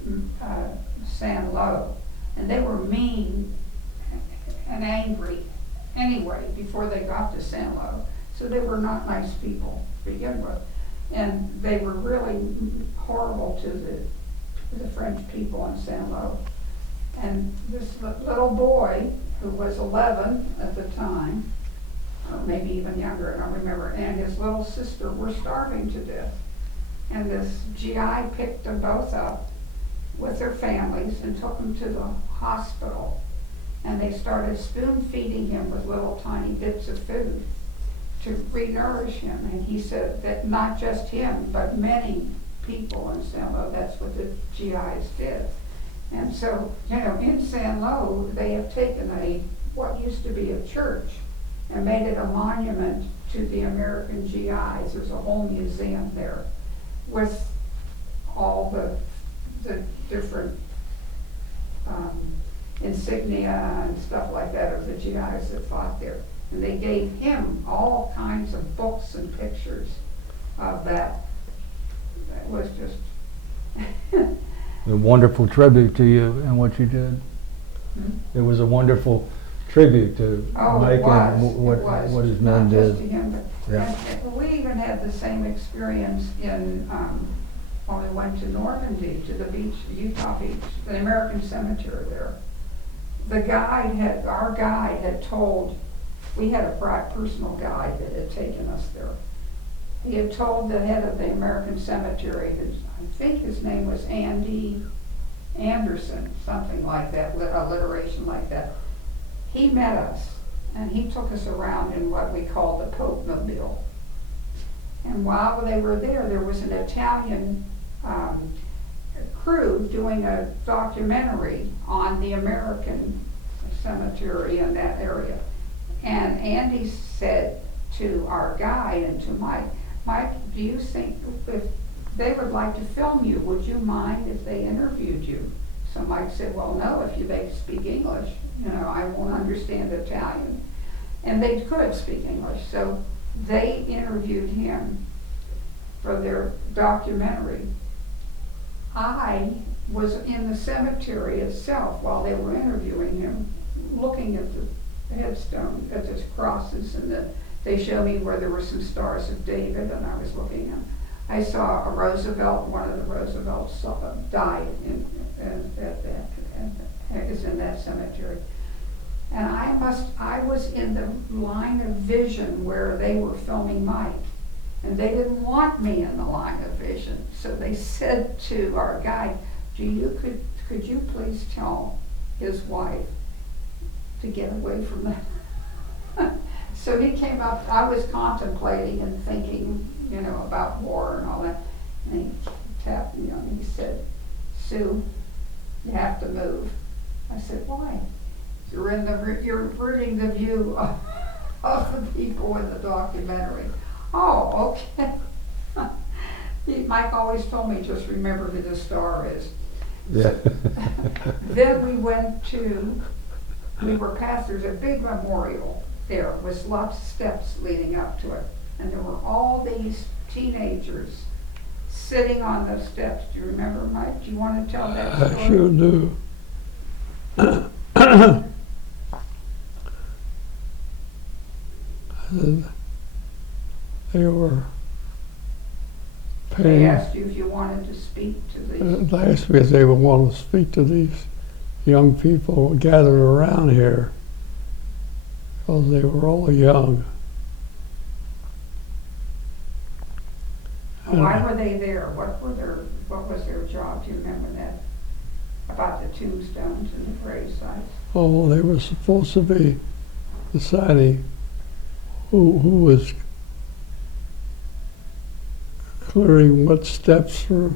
San Lo. And they were mean and angry anyway before they got to San Lo. So they were not nice people to begin with. And they were really horrible to the French people in San Lo. And this little boy, who was 11 at the time, or maybe even younger, I don't remember, and his little sister were starving to death. And this GI picked them both up with their families and took them to the hospital. And they started spoon feeding him with little tiny bits of food to re-nourish him. And he said that not just him, but many people in San Lo, that's what the GIs did. And so, you know, in San Lo, they have taken what used to be a church and made it a monument to the American GIs. There's a whole museum there with all the different insignia and stuff like that of the GIs that fought there. And they gave him all kinds of books and pictures of that. That was just A wonderful tribute to you and what you did. It was a wonderful tribute to Oh, Mike it was. and what his men Not just did. to him, but Yeah. and we even had the same experience in when we went to Normandy, to the beach, Utah beach, the American cemetery there. Our guide had told, we had a personal guide that had taken us there. He had told the head of the American cemetery, I think his name was Andy Anderson, something like that, alliteration like that. He met us, and he took us around in what we call the Pope Mobile. And while they were there was an Italian crew doing a documentary on the American cemetery in that area. And Andy said to our guide and to Mike, do you think if they would like to film you, would you mind if they interviewed you? So Mike said, well, no, if they speak English, you know, I won't understand Italian. And they could speak English, so they interviewed him for their documentary. I was in the cemetery itself while they were interviewing him, looking at the headstone, at the crosses, and they showed me where there were some stars of David, and I was looking at. I saw a Roosevelt, one of the Roosevelts died is in that cemetery. And I was in the line of vision where they were filming Mike. And they didn't want me in the line of vision. So they said to our guide, could you please tell his wife to get away from that? So he came up, I was contemplating and thinking, you know, about war and all that. And he tapped me on, and he said, Sue, you have to move. I said, why? You're ruining the view of the people in the documentary. Oh, okay. Mike always told me, just remember who the star is. Yeah. Then we were past, there's a big memorial there with lots of steps leading up to it. And there were all these teenagers sitting on those steps. Do you remember, Mike? Do you want to tell that story? I sure do. they were They paying. asked you if you wanted to speak to these. They asked me if they would want to speak to these young people gathered around here, because they were all young. Why were they there? What was their job? Do you remember that? About the tombstones and the grave sites? Oh, they were supposed to be deciding who was clearing what steps for,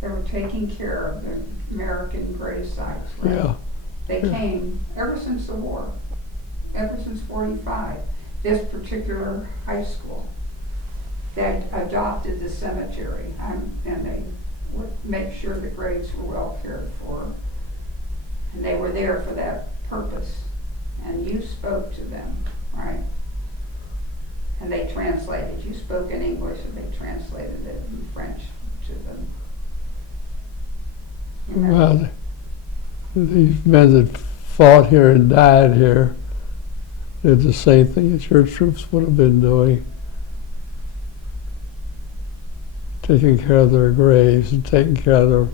They were taking care of the American grave sites, right? yeah. They came ever since the war, ever since 45. This particular high school that adopted the cemetery, and they would make sure the graves were well cared for. And they were there for that purpose. And you spoke to them, right? And they translated. You spoke in English and they translated it in French to them. You remember? Well, these men that fought here and died here did the same thing that your troops would have been doing, taking care of their graves and taking care of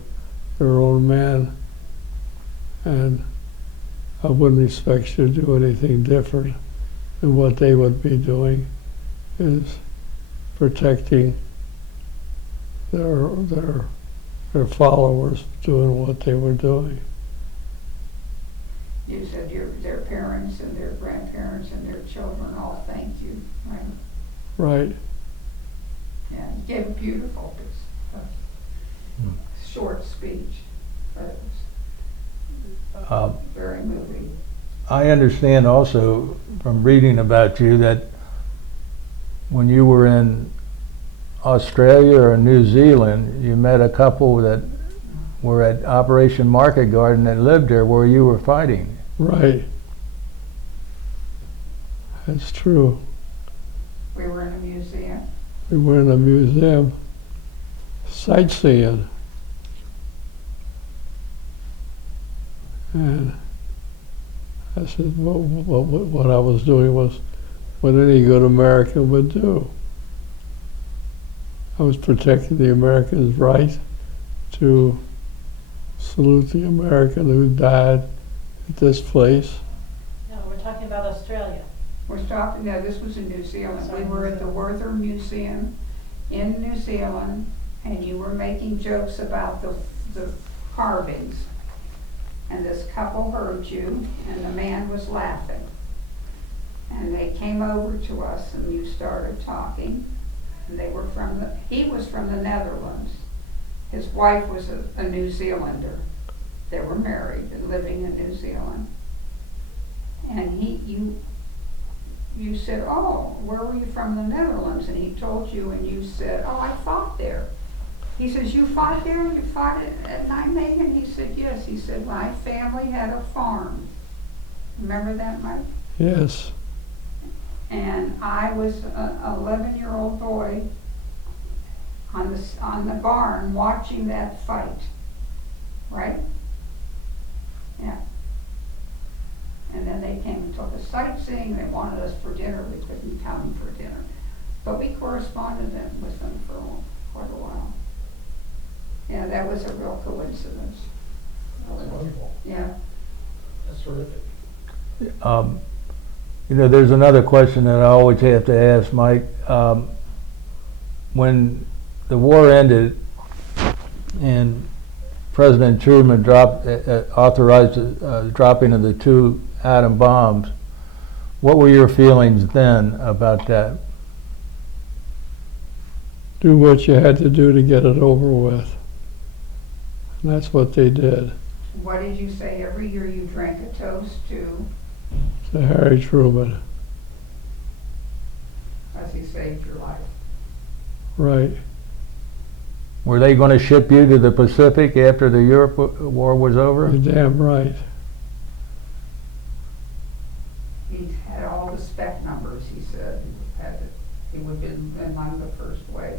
their own men. And I wouldn't expect you to do anything different. And what they would be doing is protecting their followers doing what they were doing. You said their parents and their grandparents and their children all thanked you, right? Right. Yeah, you gave a beautiful, short speech, but it was very moving. I understand also from reading about you that when you were in Australia or New Zealand, you met a couple that were at Operation Market Garden that lived there where you were fighting. Right. That's true. We were in a museum. We were in a museum sightseeing. And I said, well, what I was doing was what any good American would do. I was protecting the Americans' right to salute the American who died at this place. No, we're talking about Australia. We're stopping, no, this was in New Zealand. We Sorry. were at the Werther Museum in New Zealand, and you were making jokes about the carvings. And this couple heard you, and the man was laughing. And they came over to us, and you started talking. And they were he was from the Netherlands. His wife was a New Zealander. They were married and living in New Zealand. And you said, oh, where were you from, the Netherlands? And he told you, and you said, oh, I fought there. He says, you fought there? You fought at Nijmegen? He said, yes. He said, my family had a farm. Remember that, Mike? Yes. And I was an 11-year-old boy on the barn watching that fight. Right? Yeah. And then they came and took us sightseeing. They wanted us for dinner. We couldn't come for dinner. But we corresponded with them for quite a while. Yeah, that was a real coincidence. That's wonderful. Yeah. That's terrific. You know, there's another question that I always have to ask, Mike. When the war ended and President Truman authorized the dropping of the 2 atom bombs, what were your feelings then about that? Do what you had to do to get it over with. And that's what they did. What did you say? Every year you drank a toast to, To Harry Truman. as he saved your life. Right. Were they going to ship you to the Pacific after the Europe war was over? You're damn right. He had all the spec numbers, he said. He would have been among the first wave.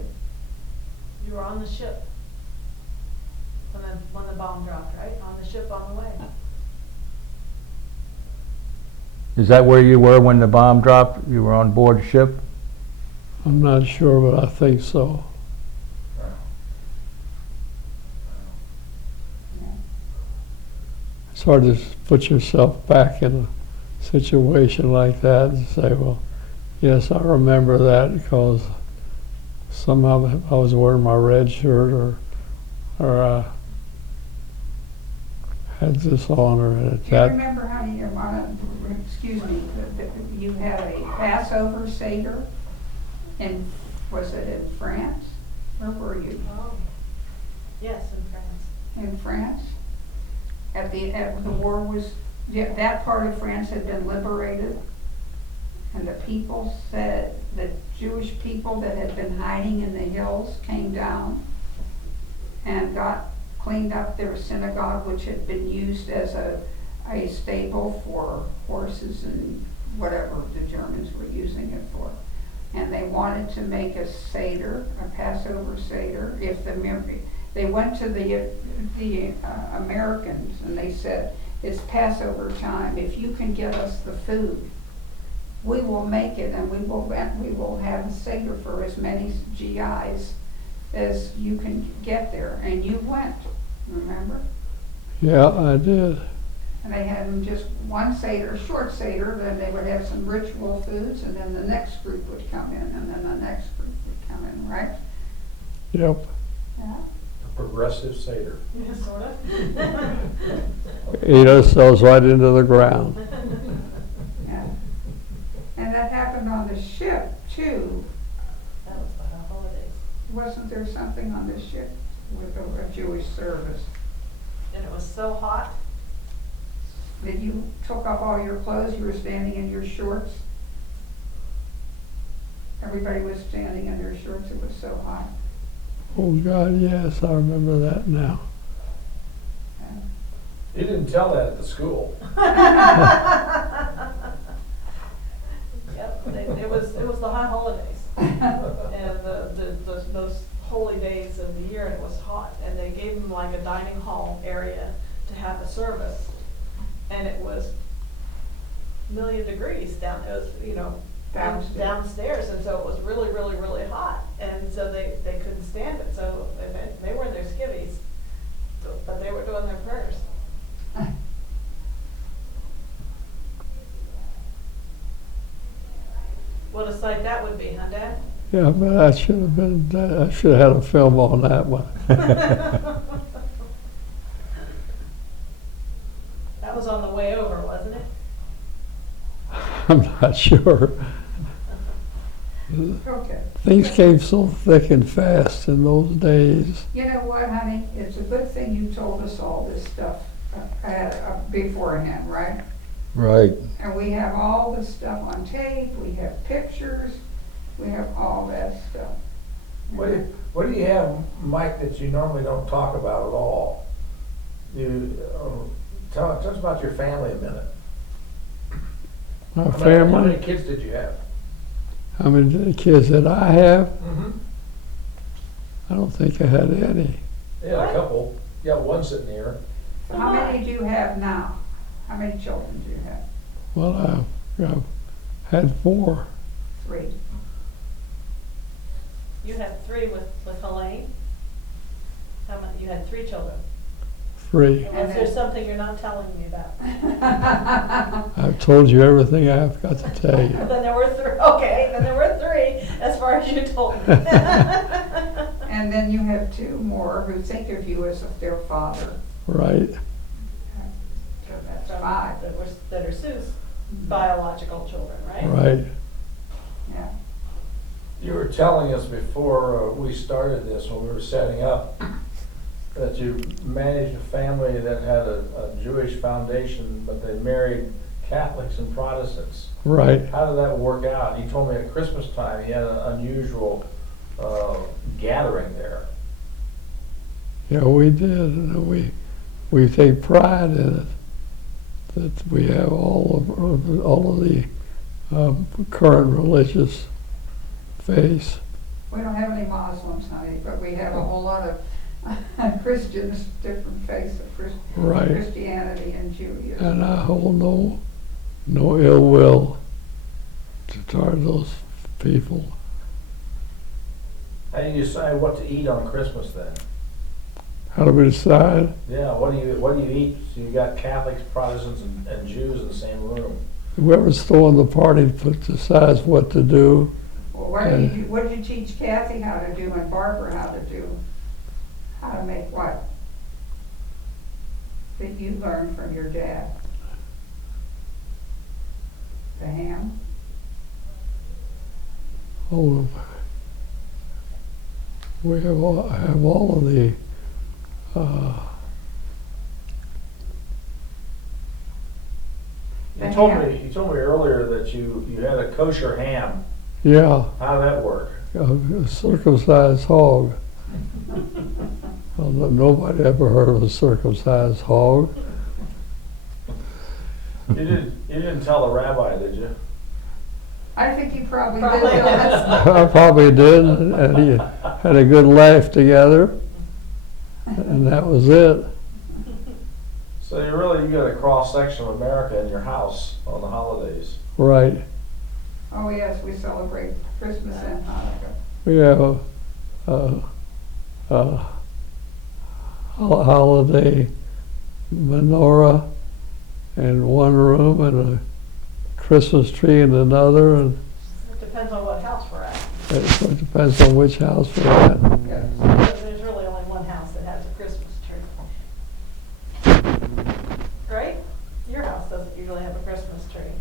You were on the ship when the bomb dropped, right? On the ship on the way. Is that where you were when the bomb dropped? You were on board ship? I'm not sure, but I think so. It's hard to put yourself back in a situation like that and say, well, yes, I remember that because somehow I was wearing my red shirt or had this on or at Do you that. remember how excuse me, that you had a Passover Seder in, was it in France? Where were you? Oh, yes, in France. In France? At the war was, that part of France had been liberated, and the people said, the Jewish people that had been hiding in the hills came down and cleaned up their synagogue, which had been used as a stable for horses and whatever the Germans were using it for. And they wanted to make a Seder, a Passover Seder. They went to the Americans and they said, it's Passover time. If you can get us the food, we will make it, and we will have a Seder for as many GIs as you can get there. And you went, remember? Yeah, I did. And they had them just one Seder, short Seder, then they would have some ritual foods, and then the next group would come in, and then the next group would come in, right? Yep. Yeah. A progressive Seder. Yeah, sort of. Eat ourselves right into the ground. Yeah. And that happened on the ship, too. That was the holidays. Wasn't there something on the ship with a Jewish service? And it was so hot. That you took off all your clothes, you were standing in your shorts? Everybody was standing in their shorts, it was so hot. Oh God, yes, I remember that now. Yeah. You didn't tell that at the school. Yep, it was the high holidays. And those holy days of the year, and it was hot. And they gave them like a dining hall area to have a service. And it was a million degrees down, it was, downstairs, and so it was really, really, really hot. And so they couldn't stand it, so they were in their skivvies, but they were doing their prayers. What a sight that would be, huh, Dad? Yeah, but I should have had a film on that one. That was on the way over, wasn't it? I'm not sure. Okay. Things came so thick and fast in those days. You know what, honey? It's a good thing you told us all this stuff beforehand, right? Right. And we have all this stuff on tape, we have pictures, we have all that stuff. What do you have, Mike, that you normally don't talk about at all? Tell us about your family a minute. My How family, many kids did you have? how many kids that I have? Mm-hmm. I don't think I had any. Yeah, a couple. You got one sitting here. How many do you have now? How many children do you have? Well, I've had 4. 3. You had 3 with Helene? How many, you had 3 children? 3. Unless there's something you're not telling me about. I've told you everything I've got to tell you. Then there were 3, okay, then there were 3, as far as you told me. And then you have 2 more who think of you as their father. Right. So that's 5. That are Sue's biological children, right? Right. Yeah. You were telling us before we started this, when we were setting up, that you managed a family that had a Jewish foundation, but they married Catholics and Protestants. Right. How did that work out? You told me at Christmas time you had an unusual gathering there. Yeah, we did. And we take pride in it. That we have all of the current religious faiths. We don't have any Muslims, honey, but we have a whole lot of Christians, different faiths of Right. Christianity and Judaism. And I hold no ill will toward those people. How do you decide what to eat on Christmas then? How do we decide? Yeah, what do you eat? So you got Catholics, Protestants, and Jews in the same room. Whoever's throwing the party decides what to do. Well, what did you teach Kathy how to do and Barbara how to do? How to make what? That you learned from your dad? The ham? Oh, we have all of the You told me earlier that you had a kosher ham. yeah, How did that work? a circumcised hog. Well, nobody ever heard of a circumcised hog. You didn't tell the rabbi, did you? I think you probably Probably did. I probably did, and he had a good laugh together, and that was it. So you got a cross section of America in your house on the holidays. Right. Oh, yes, we celebrate Christmas and Hanukkah. We have a holiday menorah in one room and a Christmas tree in another, and It depends on what house we're at. it depends on which house we're at. Yes. Because there's really only one house that has a Christmas tree. Right? Your house doesn't usually have a Christmas tree.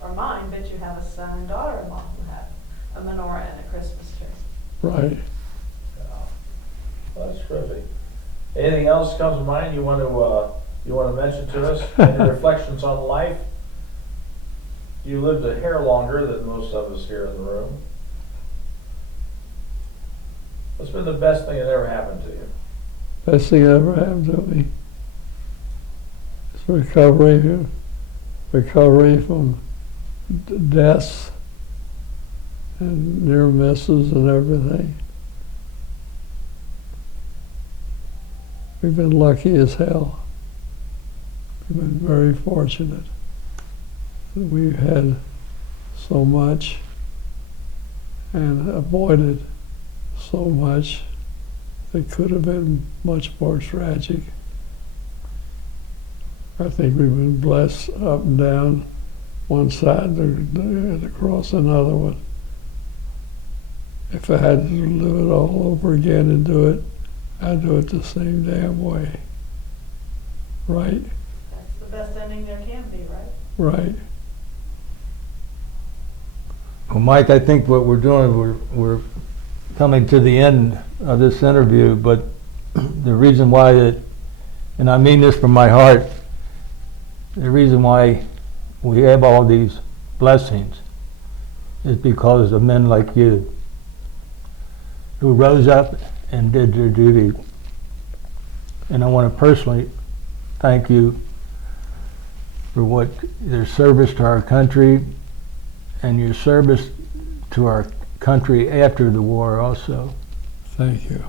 Or mine, but you have a son and daughter-in-law who have a menorah and a Christmas tree. Right. Well, that's terrific. Anything else comes to mind you want to mention to us? Any reflections on life? You lived a hair longer than most of us here in the room. What's been the best thing that ever happened to you? Best thing that ever happened to me is recovery from deaths and near misses and everything. We've been lucky as hell. We've been very fortunate that we've had so much and avoided so much that could have been much more tragic. I think we've been blessed up and down one side and across another one. If I had to live it all over again and do it, I'd do it the same damn way. Right? That's the best ending there can be, right? Right. Well, Mike, I think what we're doing, we're coming to the end of this interview, but the reason why and I mean this from my heart, the reason why we have all these blessings is because of men like you who rose up and did their duty. And I want to personally thank you for their service to our country and your service to our country after the war also. Thank you.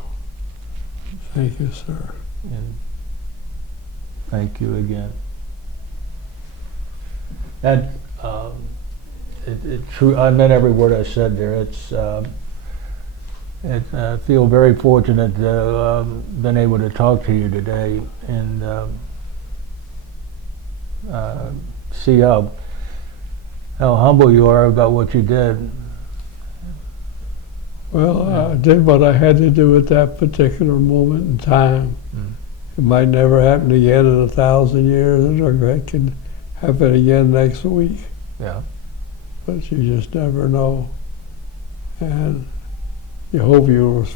Thank you, sir. And thank you again. And true. I meant every word I said there. I feel very fortunate to have been able to talk to you today and see how humble you are about what you did. Well, I did what I had to do at that particular moment in time. It might never happen again in 1,000 years, or it can happen again next week. Yeah. But you just never know. And you hope you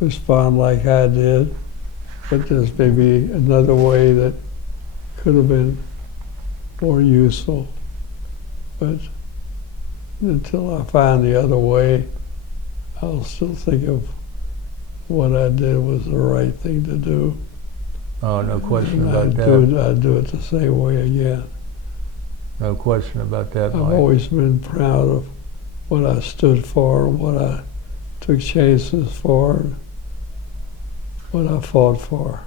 respond like I did, but there's maybe another way that could have been more useful. But until I find the other way, I'll still think of what I did was the right thing to do. Oh, no question And about that. I'd do it the same way again. No question about that, I've Mike. always been proud of what I stood for, what I took chances for, what I fought for.